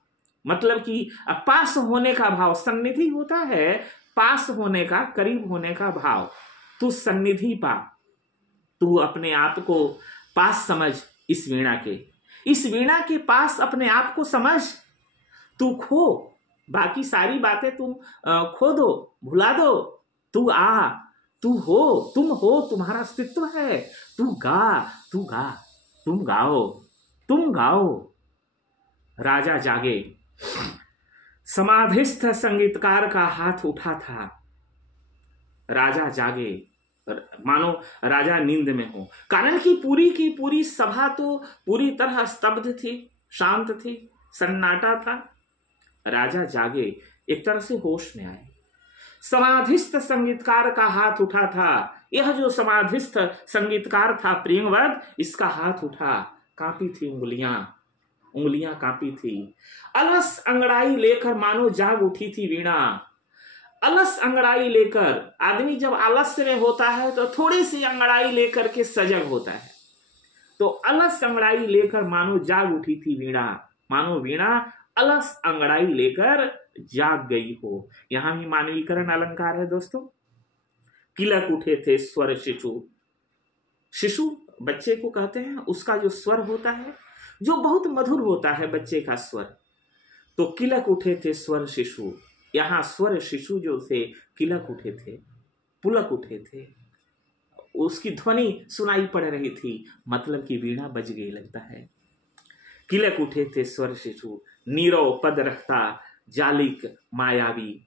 मतलब कि पास होने का भाव। सन्निधि होता है पास होने का, करीब होने का भाव। तू सन्निधि पा, तू अपने आप को पास समझ, इस वीणा के, इस वीणा के पास अपने आप को समझ। तू खो, बाकी सारी बातें तुम खो दो, भुला दो। तू आ, तू हो, तुम हो, तुम्हारा अस्तित्व है। तू गा, तू गा, तुम गाओ, तुम गाओ। राजा जागे। समाधिस्थ संगीतकार का हाथ उठा था। राजा जागे, मानो राजा नींद में हो, कारण कि पूरी की पूरी सभा तो पूरी तरह स्तब्ध थी, शांत थी, सन्नाटा था। राजा जागे, एक तरह से होश में आए। समाधिस्थ संगीतकार का हाथ उठा था। यह जो समाधिस्थ संगीतकार था प्रियंवद, इसका हाथ उठा। कांपी थी उंगलियां, उंगलियां कांपी थी। अलस अंगड़ाई लेकर मानो जाग उठी थी वीणा। अलस अंगड़ाई लेकर, आदमी जब आलस्य में होता है तो थोड़ी सी अंगड़ाई लेकर के सजग होता है। तो अलस अंगड़ाई लेकर मानो जाग उठी थी वीणा, मानो वीणा अलस अंगड़ाई लेकर जाग गई हो। यहां भी मानवीकरण अलंकार है दोस्तों। किलक उठे थे स्वर शिशु। शिशु बच्चे को कहते हैं, उसका जो स्वर होता है जो बहुत मधुर होता है, बच्चे का स्वर। तो किलक उठे थे स्वर शिशु, यहां स्वर शिशु जो थे किलक उठे थे, पुलक उठे थे, उसकी ध्वनि सुनाई पड़ रही थी, मतलब कि वीणा बज गई लगता है। किलक उठे थे स्वर शिशु, नीरव पद रखता जालिक मायावी।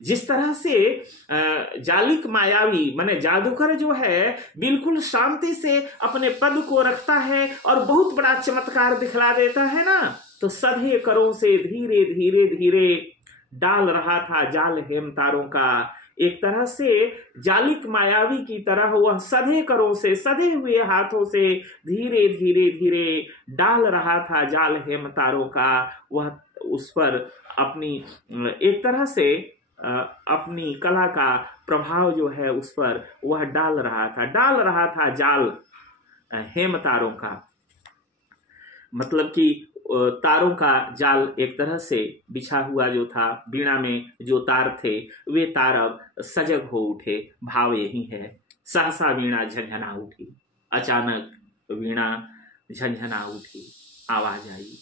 जिस तरह से जालिक मायावी माने जादूगर जो है बिल्कुल शांति से अपने पद को रखता है और बहुत बड़ा चमत्कार दिखला देता है ना, तो सधे करों से धीरे धीरे धीरे डाल रहा था जाल हेम तारों का। एक तरह से जालिक मायावी की तरह वह सधे करों से, सधे हुए हाथों से धीरे धीरे धीरे डाल रहा था जाल हेम तारों का। वह उस पर अपनी एक तरह से अपनी कला का प्रभाव जो है उस पर वह डाल रहा था जाल हेम तारों का, मतलब कि तारों का जाल एक तरह से बिछा हुआ जो था। वीणा में जो तार थे वे तार अब सजग हो उठे। भाव यही है, सहसा वीणा झंझना उठी, अचानक वीणा झंझना उठी, आवाज आई।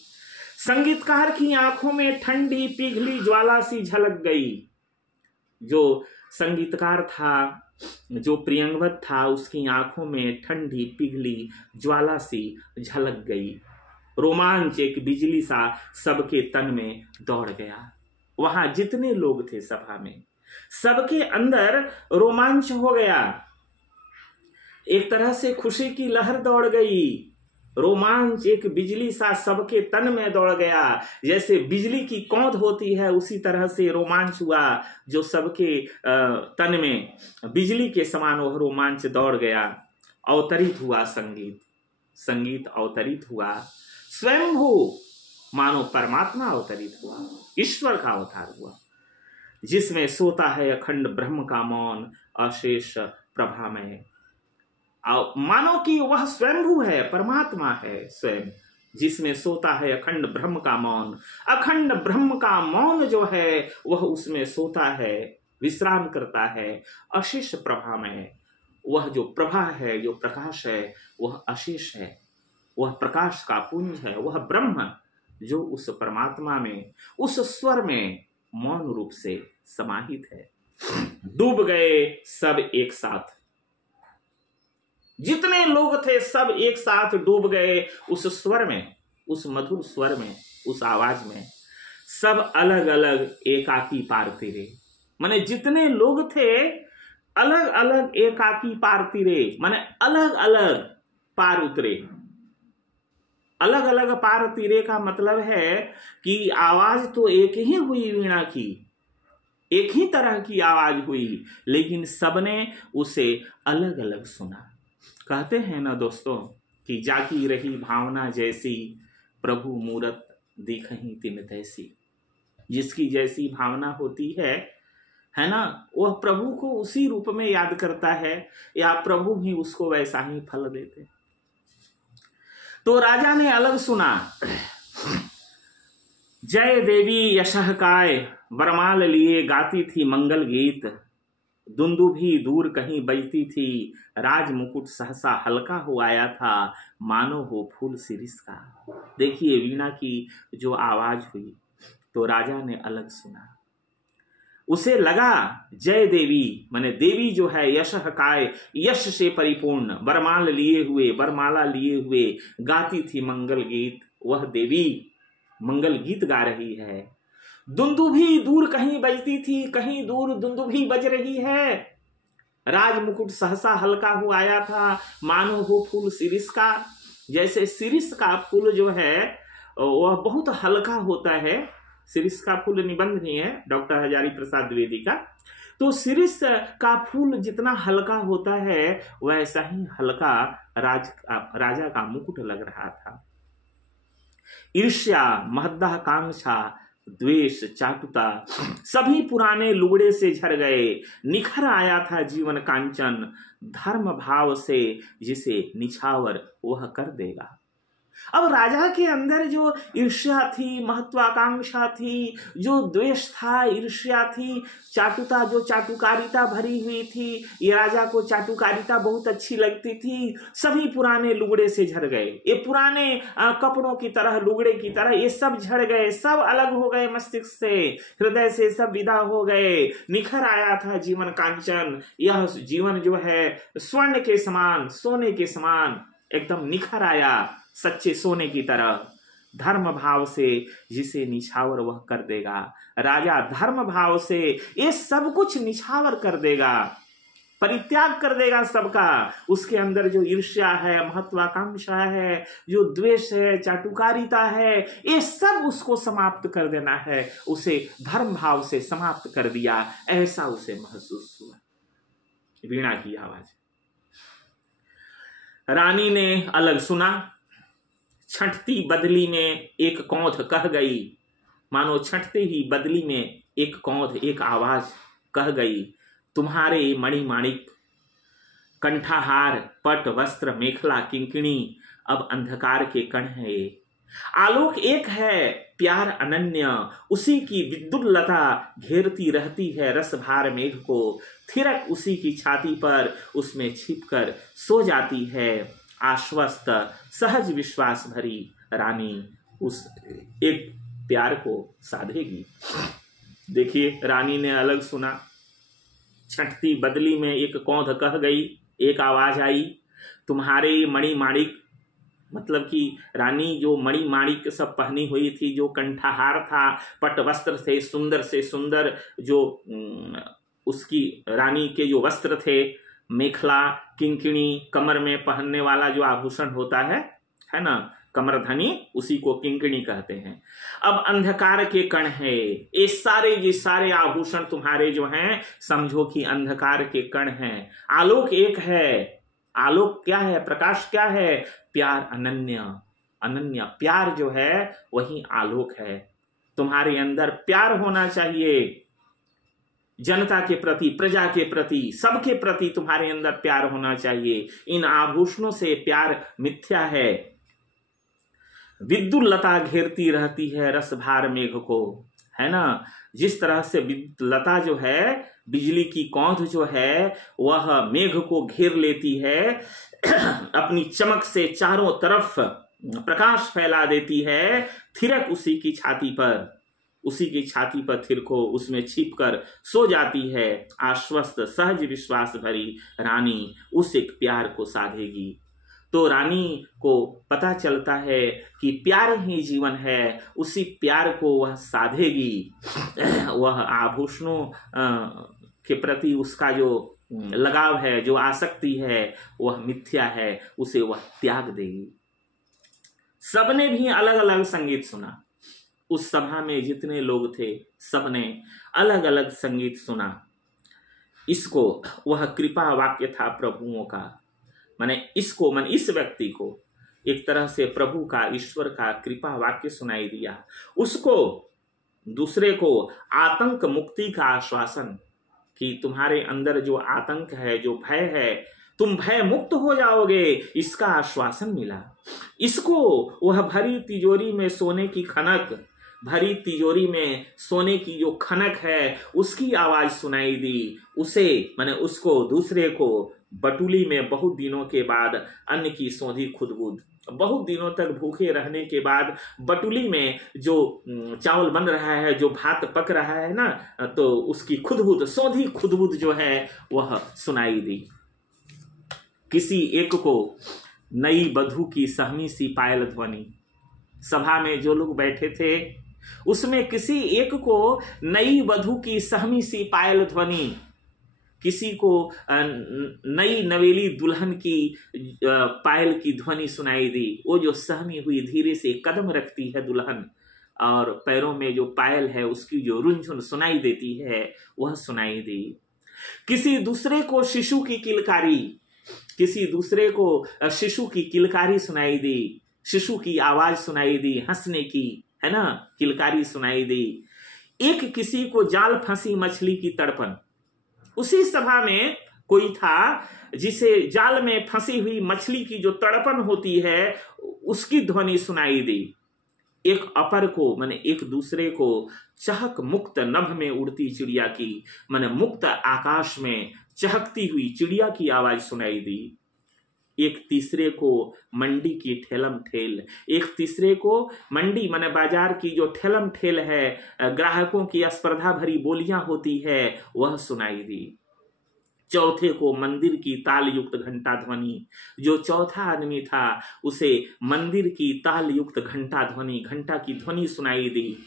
संगीतकार की आंखों में ठंडी पिघली ज्वाला सी झलक गई। जो संगीतकार था, जो प्रियंवद था, उसकी आंखों में ठंडी पिघली ज्वाला सी झलक गई। रोमांच एक बिजली सा सबके तन में दौड़ गया। वहां जितने लोग थे सभा में, सबके अंदर रोमांच हो गया। एक तरह से खुशी की लहर दौड़ गई। रोमांच एक बिजली सा सबके तन में दौड़ गया। जैसे बिजली की कौंध होती है उसी तरह से रोमांच हुआ, जो सबके तन में बिजली के समान वह रोमांच दौड़ गया। अवतरित हुआ संगीत, संगीत अवतरित हुआ। स्वयंभू मानो परमात्मा अवतरित हुआ, ईश्वर का अवतार हुआ, जिसमें सोता है अखंड ब्रह्म का मौन अशेष प्रभामय। मानो कि वह स्वयंभू है, परमात्मा है स्वयं, जिसमें सोता है अखंड ब्रह्म का मौन। अखंड ब्रह्म का मौन जो है वह उसमें सोता है, विश्राम करता है, अशेष प्रभा में। वह जो प्रभा है, जो प्रकाश है, वह अशेष है, वह प्रकाश का पुंज है, वह ब्रह्म जो उस परमात्मा में, उस स्वर में मौन रूप से समाहित है। डूब गए सब एक साथ, जितने लोग थे सब एक साथ डूब गए उस स्वर में, उस मधुर स्वर में, उस आवाज में। सब अलग अलग एकाकी पार तिरे, माने जितने लोग थे अलग अलग एकाकी पार तिरे, माने अलग अलग पार उतरे। अलग अलग पार तिरे का मतलब है कि आवाज तो एक ही हुई वीणा की, एक ही तरह की आवाज हुई, लेकिन सबने उसे अलग अलग सुना। कहते हैं ना दोस्तों कि जाकी रही भावना जैसी, प्रभु मूरत दिखहीं तिन तैसी। जिसकी जैसी भावना होती है ना, वह प्रभु को उसी रूप में याद करता है, या प्रभु भी उसको वैसा ही फल देते। तो राजा ने अलग सुना, जय देवी यशः काय वरमाल लिए गाती थी मंगल गीत, दुंदुभी दूर कहीं बजती थी, राज मुकुट सहसा हल्का हो आया था, मानो हो फूल शिरीष का। देखिए वीणा की जो आवाज हुई तो राजा ने अलग सुना, उसे लगा जय देवी, माने देवी जो है यशः काय, यश से परिपूर्ण, वरमाल लिए हुए, वरमाला लिए हुए, गाती थी मंगल गीत, वह देवी मंगल गीत गा रही है। दुंदुभी दूर कहीं बजती थी, कहीं दूर दुंदुभी बज रही है, राज मुकुट सहसा हल्का हो आया था, मानो हो फूल शिरीष का। जैसे शिरीष का फूल जो है वह बहुत हल्का होता है, शिरीष का फूल निबंध नहीं है डॉक्टर हजारी प्रसाद द्विवेदी का, तो शिरीष का फूल जितना हल्का होता है वैसा ही हल्का राजा का मुकुट लग रहा था। ईर्ष्या, महत्वाकांक्षा, द्वेष, चाटुता सभी पुराने लुगड़े से झड़ गए, निखर आया था जीवन कांचन, धर्म भाव से जिसे निछावर वह कर देगा। अब राजा के अंदर जो ईर्ष्या थी, महत्वाकांक्षा थी, जो द्वेष था, ईर्ष्या थी, चाटुता, जो चाटुकारिता भरी हुई थी, ये राजा को चाटुकारिता बहुत अच्छी लगती थी, सभी पुराने लुगड़े से झड़ गए। ये पुराने कपड़ों की तरह, लुगड़े की तरह ये सब झड़ गए, सब अलग हो गए, मस्तिष्क से, हृदय से सब विदा हो गए। निखर आया था जीवन कांचन, यह जीवन जो है स्वर्ण के समान, सोने के समान एकदम निखर आया, सच्चे सोने की तरह। धर्म भाव से जिसे निछावर वह कर देगा। राजा धर्म भाव से ये सब कुछ निछावर कर देगा, परित्याग कर देगा सबका। उसके अंदर जो ईर्ष्या है, महत्वाकांक्षा है, जो द्वेष है, चाटुकारिता है, ये सब उसको समाप्त कर देना है। उसे धर्म भाव से समाप्त कर दिया, ऐसा उसे महसूस हुआ। वीणा की आवाज। रानी ने अलग सुना, छंटती बदली में एक कौंध कह गई, मानो छंटते ही बदली में एक कौंध, एक आवाज कह गई, तुम्हारे मणिमाणिक, कंठाहार, पट, वस्त्र, मेखला, किंकिणी अब अंधकार के कण है। आलोक एक है, प्यार अनन्य, उसी की विद्युल्लता घेरती रहती है रसभार मेघ को। थिरक उसी की छाती पर उसमें छिपकर सो जाती है, आश्वस्त सहज विश्वास भरी रानी उस एक प्यार को साधेगी। देखिए रानी ने अलग सुना, छंटती बदली में एक कौंध कह गई, एक आवाज आई, तुम्हारे मणि माणिक, मतलब कि रानी जो मणि माणिक सब पहनी हुई थी, जो कंठाहार था, पट वस्त्र थे, सुंदर से सुंदर जो उसकी रानी के जो वस्त्र थे, मेखला, किंकिणी, कमर में पहनने वाला जो आभूषण होता है ना, कमरधनी, उसी को किंकिणी कहते हैं। अब अंधकार के कण है, ये सारे आभूषण तुम्हारे जो हैं समझो कि अंधकार के कण हैं। आलोक एक है, आलोक क्या है, प्रकाश क्या है, प्यार अनन्य, अनन्य प्यार जो है वही आलोक है। तुम्हारे अंदर प्यार होना चाहिए, जनता के प्रति, प्रजा के प्रति, सबके प्रति तुम्हारे अंदर प्यार होना चाहिए। इन आभूषणों से प्यार मिथ्या है। विद्युल्लता घेरती रहती है रसभार मेघ को, है ना। जिस तरह से विद्युल्लता जो है, बिजली की कौंध जो है, वह मेघ को घेर लेती है, अपनी चमक से चारों तरफ प्रकाश फैला देती है, थिरक उसी की छाती पर थिरको उसमें छिप कर सो जाती है। आश्वस्त सहज विश्वास भरी रानी उस एक प्यार को साधेगी। तो रानी को पता चलता है कि प्यार ही जीवन है, उसी प्यार को वह साधेगी। वह आभूषणों के प्रति उसका जो लगाव है, जो आसक्ति है, वह मिथ्या है, उसे वह त्याग देगी। सबने भी अलग अलग संगीत सुना। उस सभा में जितने लोग थे सबने अलग अलग संगीत सुना। इसको वह कृपा वाक्य था प्रभुओं का। माने इस व्यक्ति को एक तरह से प्रभु का, ईश्वर का कृपा वाक्य सुनाई दिया। उसको दूसरे को आतंक मुक्ति का आश्वासन कि तुम्हारे अंदर जो आतंक है, जो भय है, तुम भय मुक्त हो जाओगे, इसका आश्वासन मिला। इसको वह भरी तिजोरी में सोने की खनक, भरी तिजोरी में सोने की जो खनक है, उसकी आवाज सुनाई दी। उसे माने उसको, दूसरे को बटुली में बहुत दिनों के बाद अन्न की सौंधी खुदबुद, बहुत दिनों तक भूखे रहने के बाद बटुली में जो चावल बन रहा है, जो भात पक रहा है ना, तो उसकी खुदबुद, सौंधी खुदबुद जो है वह सुनाई दी। किसी एक को नई बधू की सहमी सी पायल ध्वनि, सभा में जो लोग बैठे थे उसमें किसी एक को नई वधू की सहमी सी पायल ध्वनि, किसी को नई नवेली दुल्हन की पायल की ध्वनि सुनाई दी। वो जो सहमी हुई धीरे से कदम रखती है दुल्हन, और पैरों में जो पायल है उसकी जो रुंझुन सुनाई देती है, वह सुनाई दी। किसी दूसरे को शिशु की किलकारी, किसी दूसरे को शिशु की किलकारी सुनाई दी, शिशु की आवाज सुनाई दी, हंसने की, है ना, किलकारी सुनाई दी। एक किसी को जाल फंसी मछली की तड़पन, उसी सभा में कोई था जिसे जाल में फंसी हुई मछली की जो तड़पन होती है उसकी ध्वनि सुनाई दी। एक अपर को माने एक दूसरे को चहक मुक्त नभ में उड़ती चिड़िया की, माने मुक्त आकाश में चहकती हुई चिड़िया की आवाज सुनाई दी। एक तीसरे को मंडी की ठेलम ठेल, एक तीसरे को मंडी माने बाजार की जो ठेलम ठेल है, ग्राहकों की स्पर्धा भरी बोलियां होती है, वह सुनाई दी। चौथे को मंदिर की ताल युक्त घंटा ध्वनि, जो चौथा आदमी था उसे मंदिर की ताल युक्त घंटा ध्वनि, घंटा की ध्वनि सुनाई दी।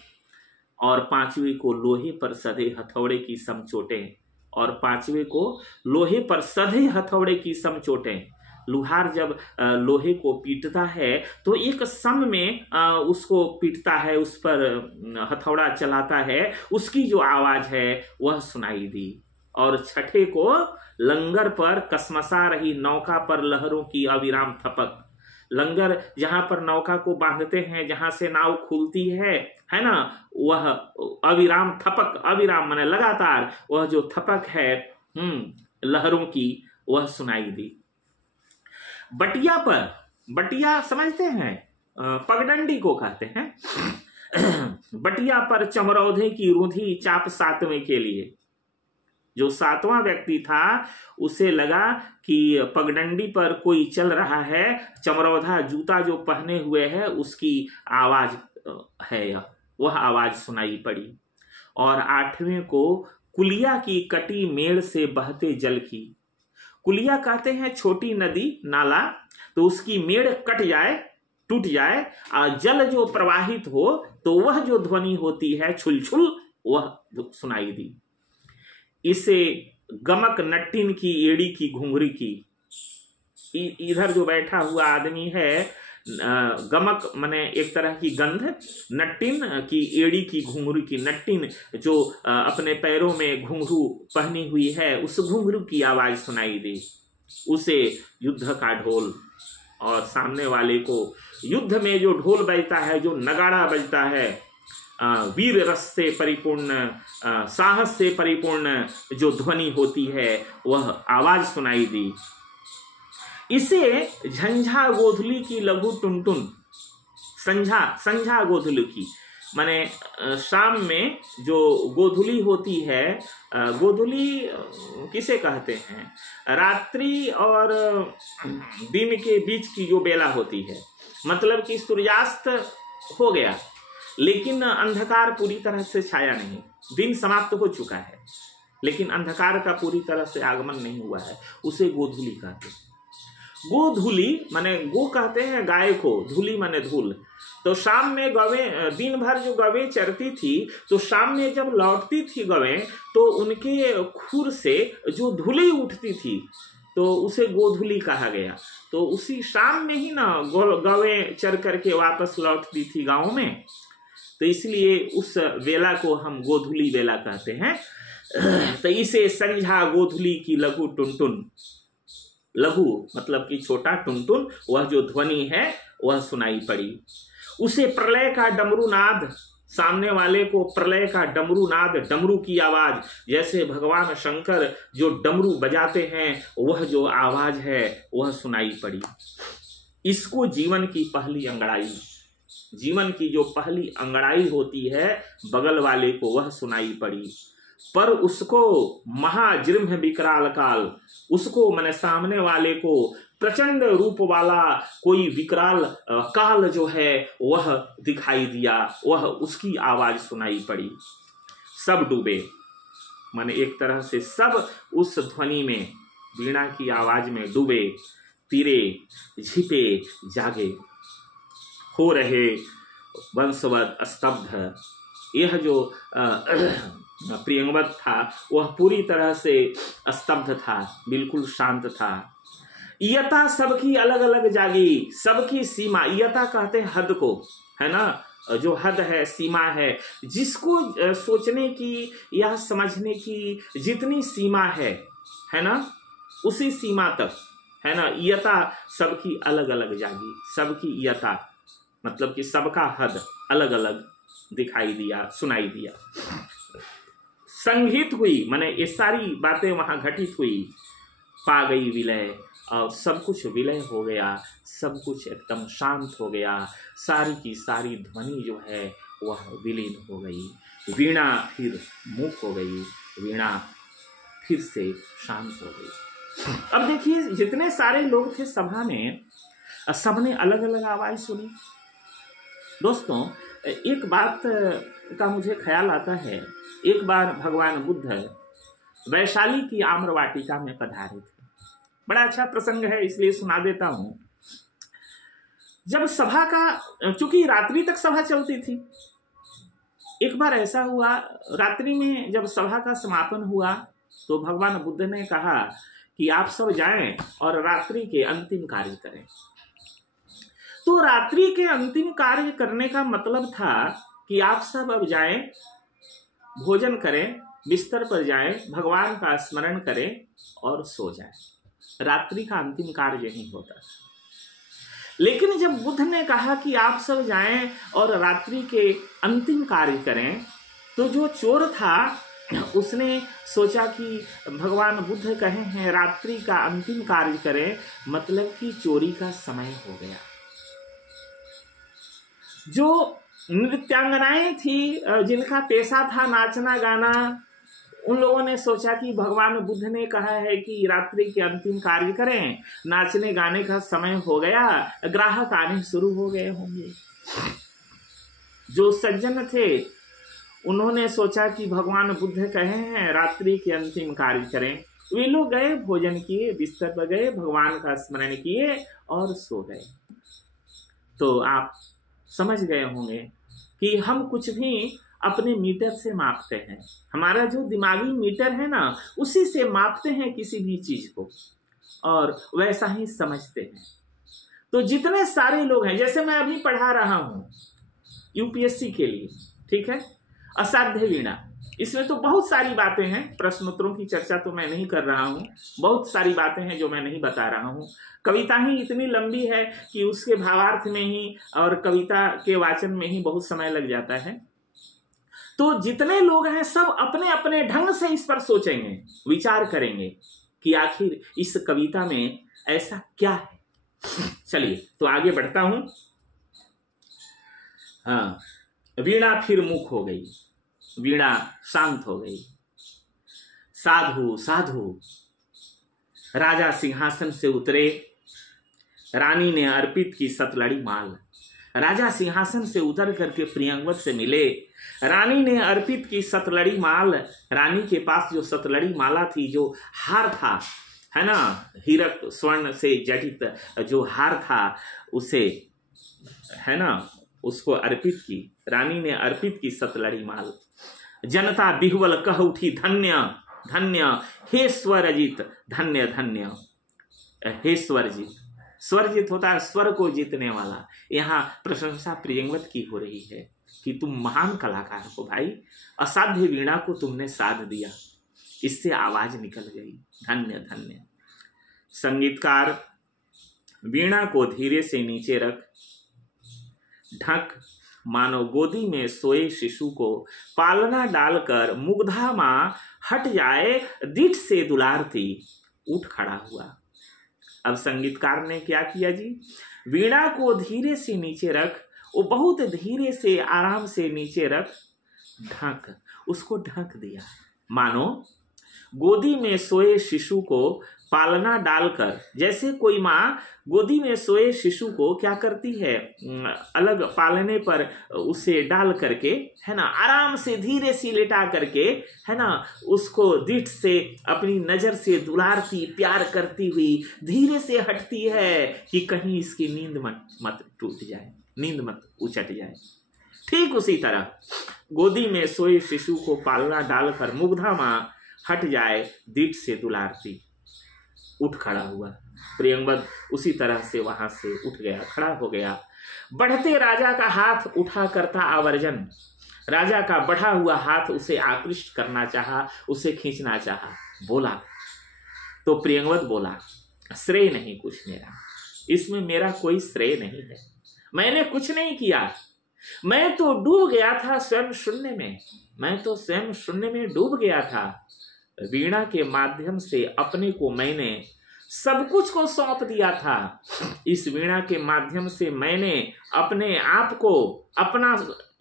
और पांचवे को लोहे पर सधे हथौड़े की समचोटें, और पांचवे को लोहे पर सधे हथौड़े की समचोटें। लुहार जब लोहे को पीटता है तो एक सम में उसको पीटता है, उस पर हथौड़ा चलाता है, उसकी जो आवाज है वह सुनाई दी। और छठे को लंगर पर कसमसा रही नौका पर लहरों की अविराम थपक, लंगर जहां पर नौका को बांधते हैं, जहां से नाव खुलती है ना, वह अविराम थपक, अविराम माने लगातार, वह जो थपक है लहरों की, वह सुनाई दी। बटिया पर, बटिया समझते हैं, पगडंडी को कहते हैं। बटिया पर चमरौधे की रूंधी चाप सातवें के लिए। जो सातवां व्यक्ति था उसे लगा कि पगडंडी पर कोई चल रहा है, चमरौधा जूता जो पहने हुए है उसकी आवाज है, वह आवाज सुनाई पड़ी। और आठवें को कुलिया की कटी मेड़ से बहते जल की, कुलिया कहते हैं छोटी नदी नाला, तो उसकी मेड़ कट जाए, टूट जाए, और जल जो प्रवाहित हो तो वह जो ध्वनि होती है छुलछुल, वह सुनाई दी। इसे गमक नट्टिन की एड़ी की घुंघरी की, इधर जो बैठा हुआ आदमी है, गमक माने एक तरह की गंध, नट्टिन की एड़ी की घुंघरू की, नट्टिन जो अपने पैरों में घुंघरू पहनी हुई है, उस घुंघरू की आवाज सुनाई दी। उसे युद्ध का ढोल, और सामने वाले को युद्ध में जो ढोल बजता है, जो नगाड़ा बजता है, वीर रस से परिपूर्ण, साहस से परिपूर्ण जो ध्वनि होती है वह आवाज सुनाई दी। इसे झंझा गोधुली की लघु टुनटुन, संझा गोधुली की माने शाम में जो गोधुली होती है, गोधुली किसे कहते हैं? रात्रि और दिन के बीच की जो बेला होती है, मतलब कि सूर्यास्त हो गया लेकिन अंधकार पूरी तरह से छाया नहीं, दिन समाप्त हो चुका है लेकिन अंधकार का पूरी तरह से आगमन नहीं हुआ है, उसे गोधुली कहते हैं। गोधुली माने गो कहते हैं गाय को, धूली माने धूल। तो शाम में गवें, दिन भर जो गवें चरती थी तो शाम में जब लौटती थी गवें तो उनके खुर से जो धूली उठती थी तो उसे गोधुली कहा गया। तो उसी शाम में ही ना गवें चर करके वापस लौटती थी गाँव में, तो इसलिए उस वेला को हम गोधुली वेला कहते हैं। तो इसे संझा गोधुली की लघु टुनटुन, लघु मतलब कि छोटा, टुनटुन वह जो ध्वनि है वह सुनाई पड़ी। उसे प्रलय का डमरू नाद, सामने वाले को प्रलय का डमरू नाद, डमरू की आवाज, जैसे भगवान शंकर जो डमरू बजाते हैं वह जो आवाज है वह सुनाई पड़ी। इसको जीवन की पहली अंगड़ाई, जीवन की जो पहली अंगड़ाई होती है बगल वाले को वह सुनाई पड़ी। पर उसको महाजृंभ विकराल काल, उसको मैंने सामने वाले को प्रचंड रूप वाला कोई विकराल काल जो है वह दिखाई दिया, वह उसकी आवाज सुनाई पड़ी। सब डूबे, माने एक तरह से सब उस ध्वनि में, वीणा की आवाज में डूबे, तीरे झिपे जागे, हो रहे वंशवत स्तब्ध। यह जो प्रियंवत था वह पूरी तरह से स्तब्ध था, बिल्कुल शांत था। इयता सबकी अलग अलग जागी, सबकी सीमा, इयता कहते हैं हद को, है ना, जो हद है, सीमा है, जिसको सोचने की या समझने की जितनी सीमा है ना, उसी सीमा तक, है ना। इयता सबकी अलग अलग जागी, सबकी इयता मतलब कि सबका हद अलग अलग दिखाई दिया, सुनाई दिया। संगीत हुई, माने ये सारी बातें वहां घटित हुई। पा गई विलय, और सब कुछ विलय हो गया, सब कुछ एकदम शांत हो गया, सारी की सारी ध्वनि जो है वह विलीन हो गई। वीणा फिर मूक हो गई, वीणा फिर से शांत हो गई। अब देखिए जितने सारे लोग थे सभा में, सबने अलग अलग आवाज सुनी। दोस्तों एक बात का मुझे ख्याल आता है, एक बार भगवान बुद्ध वैशाली की आम्र वाटिका में पधारे थे। बड़ा अच्छा प्रसंग है इसलिए सुना देता हूं। जब सभा का, चूंकि रात्रि तक सभा चलती थी, एक बार ऐसा हुआ रात्रि में जब सभा का समापन हुआ तो भगवान बुद्ध ने कहा कि आप सब जाएं और रात्रि के अंतिम कार्य करें। तो रात्रि के अंतिम कार्य करने का मतलब था कि आप सब अब जाएं, भोजन करें, बिस्तर पर जाएं, भगवान का स्मरण करें और सो जाएं। रात्रि का अंतिम कार्य यही होता है। लेकिन जब बुद्ध ने कहा कि आप सब जाएं और रात्रि के अंतिम कार्य करें, तो जो चोर था उसने सोचा कि भगवान बुद्ध कहे हैं रात्रि का अंतिम कार्य करें, मतलब कि चोरी का समय हो गया। जो नृत्यांगनाएं थी, जिनका पेशा था नाचना गाना, उन लोगों ने सोचा कि भगवान बुद्ध ने कहा है कि रात्रि के अंतिम कार्य करें, नाचने गाने का समय हो गया, ग्राहक आने शुरू हो गए होंगे। जो सज्जन थे उन्होंने सोचा कि भगवान बुद्ध कहे हैं रात्रि के अंतिम कार्य करें। वे लोग गए, भोजन किए, बिस्तर पर गए, भगवान का स्मरण किए और सो गए। तो आप समझ गए होंगे कि हम कुछ भी अपने मीटर से मापते हैं। हमारा जो दिमागी मीटर है ना, उसी से मापते हैं किसी भी चीज को और वैसा ही समझते हैं। तो जितने सारे लोग हैं, जैसे मैं अभी पढ़ा रहा हूं यूपीएससी के लिए, ठीक है, असाध्य वीणा, इसमें तो बहुत सारी बातें हैं, प्रश्नोत्तरों की चर्चा तो मैं नहीं कर रहा हूँ, बहुत सारी बातें हैं जो मैं नहीं बता रहा हूँ। कविता ही इतनी लंबी है कि उसके भावार्थ में ही और कविता के वाचन में ही बहुत समय लग जाता है। तो जितने लोग हैं सब अपने अपने ढंग से इस पर सोचेंगे, विचार करेंगे कि आखिर इस कविता में ऐसा क्या है। चलिए तो आगे बढ़ता हूं। हाँ, वीणा फिर मुख हो गई, वीणा शांत हो गई। साधु साधु, राजा सिंहासन से उतरे, रानी ने अर्पित की सतलड़ी माल। राजा सिंहासन से उतर करके प्रियंवद से मिले, रानी ने अर्पित की सतलड़ी माल। रानी के पास जो सतलड़ी माला थी, जो हार था, है ना, हीरक स्वर्ण से जटित जो हार था, उसे, है ना, उसको अर्पित की। रानी ने अर्पित की सतलड़ी माल। जनता बिहवल कह उठी धन्य धन्य, हे स्वरजित, धन्य धन्य, हे स्वरजित। स्वरजित होता है स्वर को जीतने वाला। यहाँ प्रशंसा प्रियंवद की हो रही है कि तुम महान कलाकार हो भाई, असाध्य वीणा को तुमने साध दिया, इससे आवाज निकल गई, धन्य धन्य। संगीतकार वीणा को धीरे से नीचे रख, ढक, मानो गोदी में सोए शिशु को पालना डालकर मुग्धा माँ हट जाए दिठ से दुलारती। उठ खड़ा हुआ। अब संगीतकार ने क्या किया जी, वीणा को धीरे से नीचे रख, वो बहुत धीरे से आराम से नीचे रख, ढक, उसको ढक दिया, मानो गोदी में सोए शिशु को पालना डालकर, जैसे कोई माँ गोदी में सोए शिशु को क्या करती है, अलग पालने पर उसे डाल करके, है ना, आराम से धीरे से लेटा करके, है ना, उसको दृढ़ से अपनी नजर से दुलारती, प्यार करती हुई धीरे से हटती है कि कहीं इसकी नींद मत टूट जाए, नींद मत उचट जाए। ठीक उसी तरह गोदी में सोए शिशु को पालना डालकर मुग्धा माँ हट जाए दृढ़ से दुलारती। उठ खड़ा हुआ। प्रियंवद उसी तरह से वहां से उठ गया, खड़ा हो गया। बढ़ते राजा का हाथ उठा करता आवर्जन, राजा का बढ़ा हुआ हाथ उसे आकृष्ट करना चाहा, उसे खींचना चाहा। बोला तो प्रियंवद बोला, श्रेय नहीं कुछ मेरा, इसमें मेरा कोई श्रेय नहीं है, मैंने कुछ नहीं किया, मैं तो डूब गया था स्वयं शून्य में, मैं तो स्वयं शून्य में डूब गया था। वीणा के माध्यम से अपने को मैंने सब कुछ को सौंप दिया था। इस वीणा के माध्यम से मैंने अपने आप को, अपना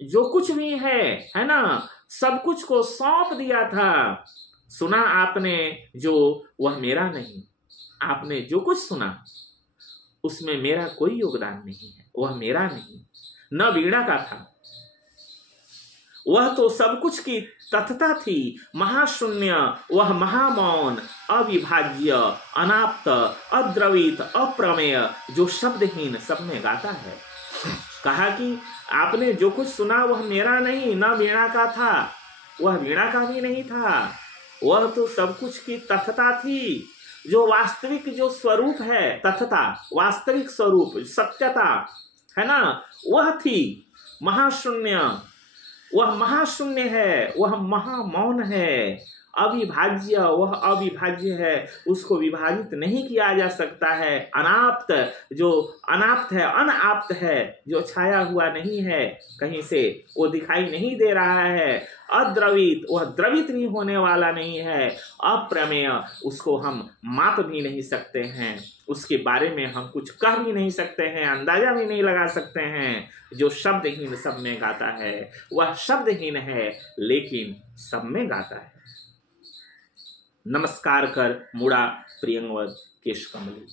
जो कुछ भी है ना, सब कुछ को सौंप दिया था। सुना आपने जो, वह मेरा नहीं, आपने जो कुछ सुना उसमें मेरा कोई योगदान नहीं है, वह मेरा नहीं, न वीणा का था, वह तो सब कुछ की तथता थी, महाशून्य, वह महामौन, अविभाज्य, अनाप्त, अद्रवित, अप्रमेय, जो शब्दहीन सब में गाता है। कहा कि आपने जो कुछ सुना वह मेरा नहीं, न वीणा का था, वह वीणा का भी नहीं था, वह तो सब कुछ की तथता थी, जो वास्तविक जो स्वरूप है, तथता, वास्तविक स्वरूप, सत्यता, है ना, वह थी महाशून्य, वह महाशून्य है, वह महामौन है, अविभाज्य, वह अविभाज्य है, उसको विभाजित नहीं किया जा सकता है, अनाप्त, जो अनाप्त है, अनाप्त है, जो छाया हुआ नहीं है कहीं से, वो दिखाई नहीं दे रहा है, अद्रवित, वह द्रवित भी होने वाला नहीं है, अप्रमेय, उसको हम माप भी नहीं सकते हैं, उसके बारे में हम कुछ कह भी नहीं सकते हैं, अंदाजा भी नहीं लगा सकते हैं। जो शब्दहीन सब में गाता है, वह शब्दहीन है लेकिन सब में गाता है। नमस्कार कर मुड़ा प्रियंवद केश कमली,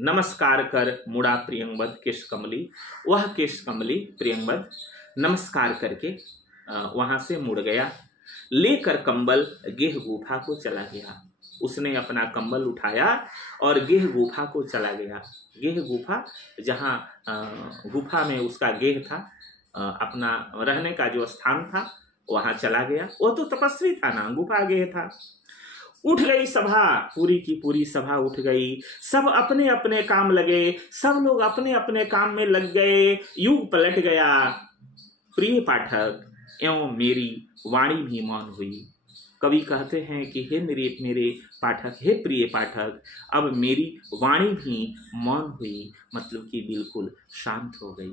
नमस्कार कर मुड़ा प्रियंवद केश कमली। वह केश कमली प्रियंवद नमस्कार करके वहां से मुड़ गया, लेकर कंबल गेह गुफा को चला गया। उसने अपना कंबल उठाया और गेह गुफा को चला गया। गेह गुफा, जहाँ गुफा में उसका गेह था, अपना रहने का जो स्थान था, वहां चला गया। वो तो तपस्वी था ना, गुफा गेह था। उठ गई सभा, पूरी की पूरी सभा उठ गई, सब अपने अपने काम लगे, सब लोग अपने अपने काम में लग गए। युग पलट गया। प्रिय पाठक, एवं मेरी वाणी भी मौन हुई। कवि कहते हैं कि हे मेरे पाठक, हे प्रिय पाठक, अब मेरी वाणी भी मौन हुई, मतलब कि बिल्कुल शांत हो गई।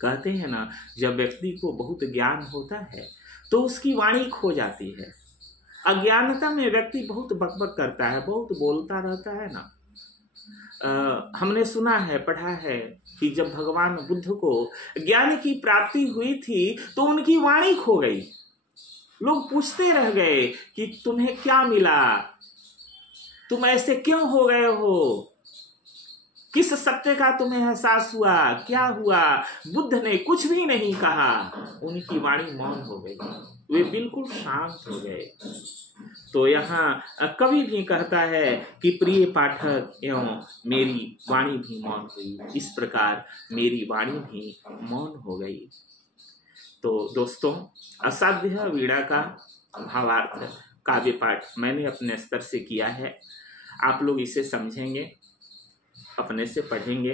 कहते हैं ना, जब व्यक्ति को बहुत ज्ञान होता है तो उसकी वाणी खो जाती है। अज्ञानता में व्यक्ति बहुत बकबक करता है, बहुत बोलता रहता है ना। हमने सुना है, पढ़ा है कि जब भगवान बुद्ध को ज्ञान की प्राप्ति हुई थी तो उनकी वाणी खो गई। लोग पूछते रह गए कि तुम्हें क्या मिला, तुम ऐसे क्यों हो गए हो, किस सत्य का तुम्हें एहसास हुआ, क्या हुआ। बुद्ध ने कुछ भी नहीं कहा, उनकी वाणी मौन हो गई, वे बिल्कुल शांत हो गए। तो यहाँ कवि भी कहता है कि प्रिय पाठक एवं मेरी वाणी भी मौन हुई, इस प्रकार मेरी वाणी भी मौन हो गई। तो दोस्तों, असाध्य वीणा का भावार्थ काव्य पाठ मैंने अपने स्तर से किया है। आप लोग इसे समझेंगे, अपने से पढ़ेंगे,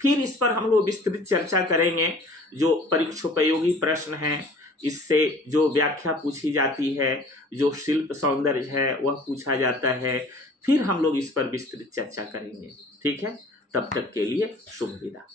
फिर इस पर हम लोग विस्तृत चर्चा करेंगे। जो परीक्षोपयोगी प्रश्न हैं, इससे जो व्याख्या पूछी जाती है, जो शिल्प सौंदर्य है वह पूछा जाता है, फिर हम लोग इस पर विस्तृत चर्चा करेंगे। ठीक है, तब तक के लिए शुभ विदा।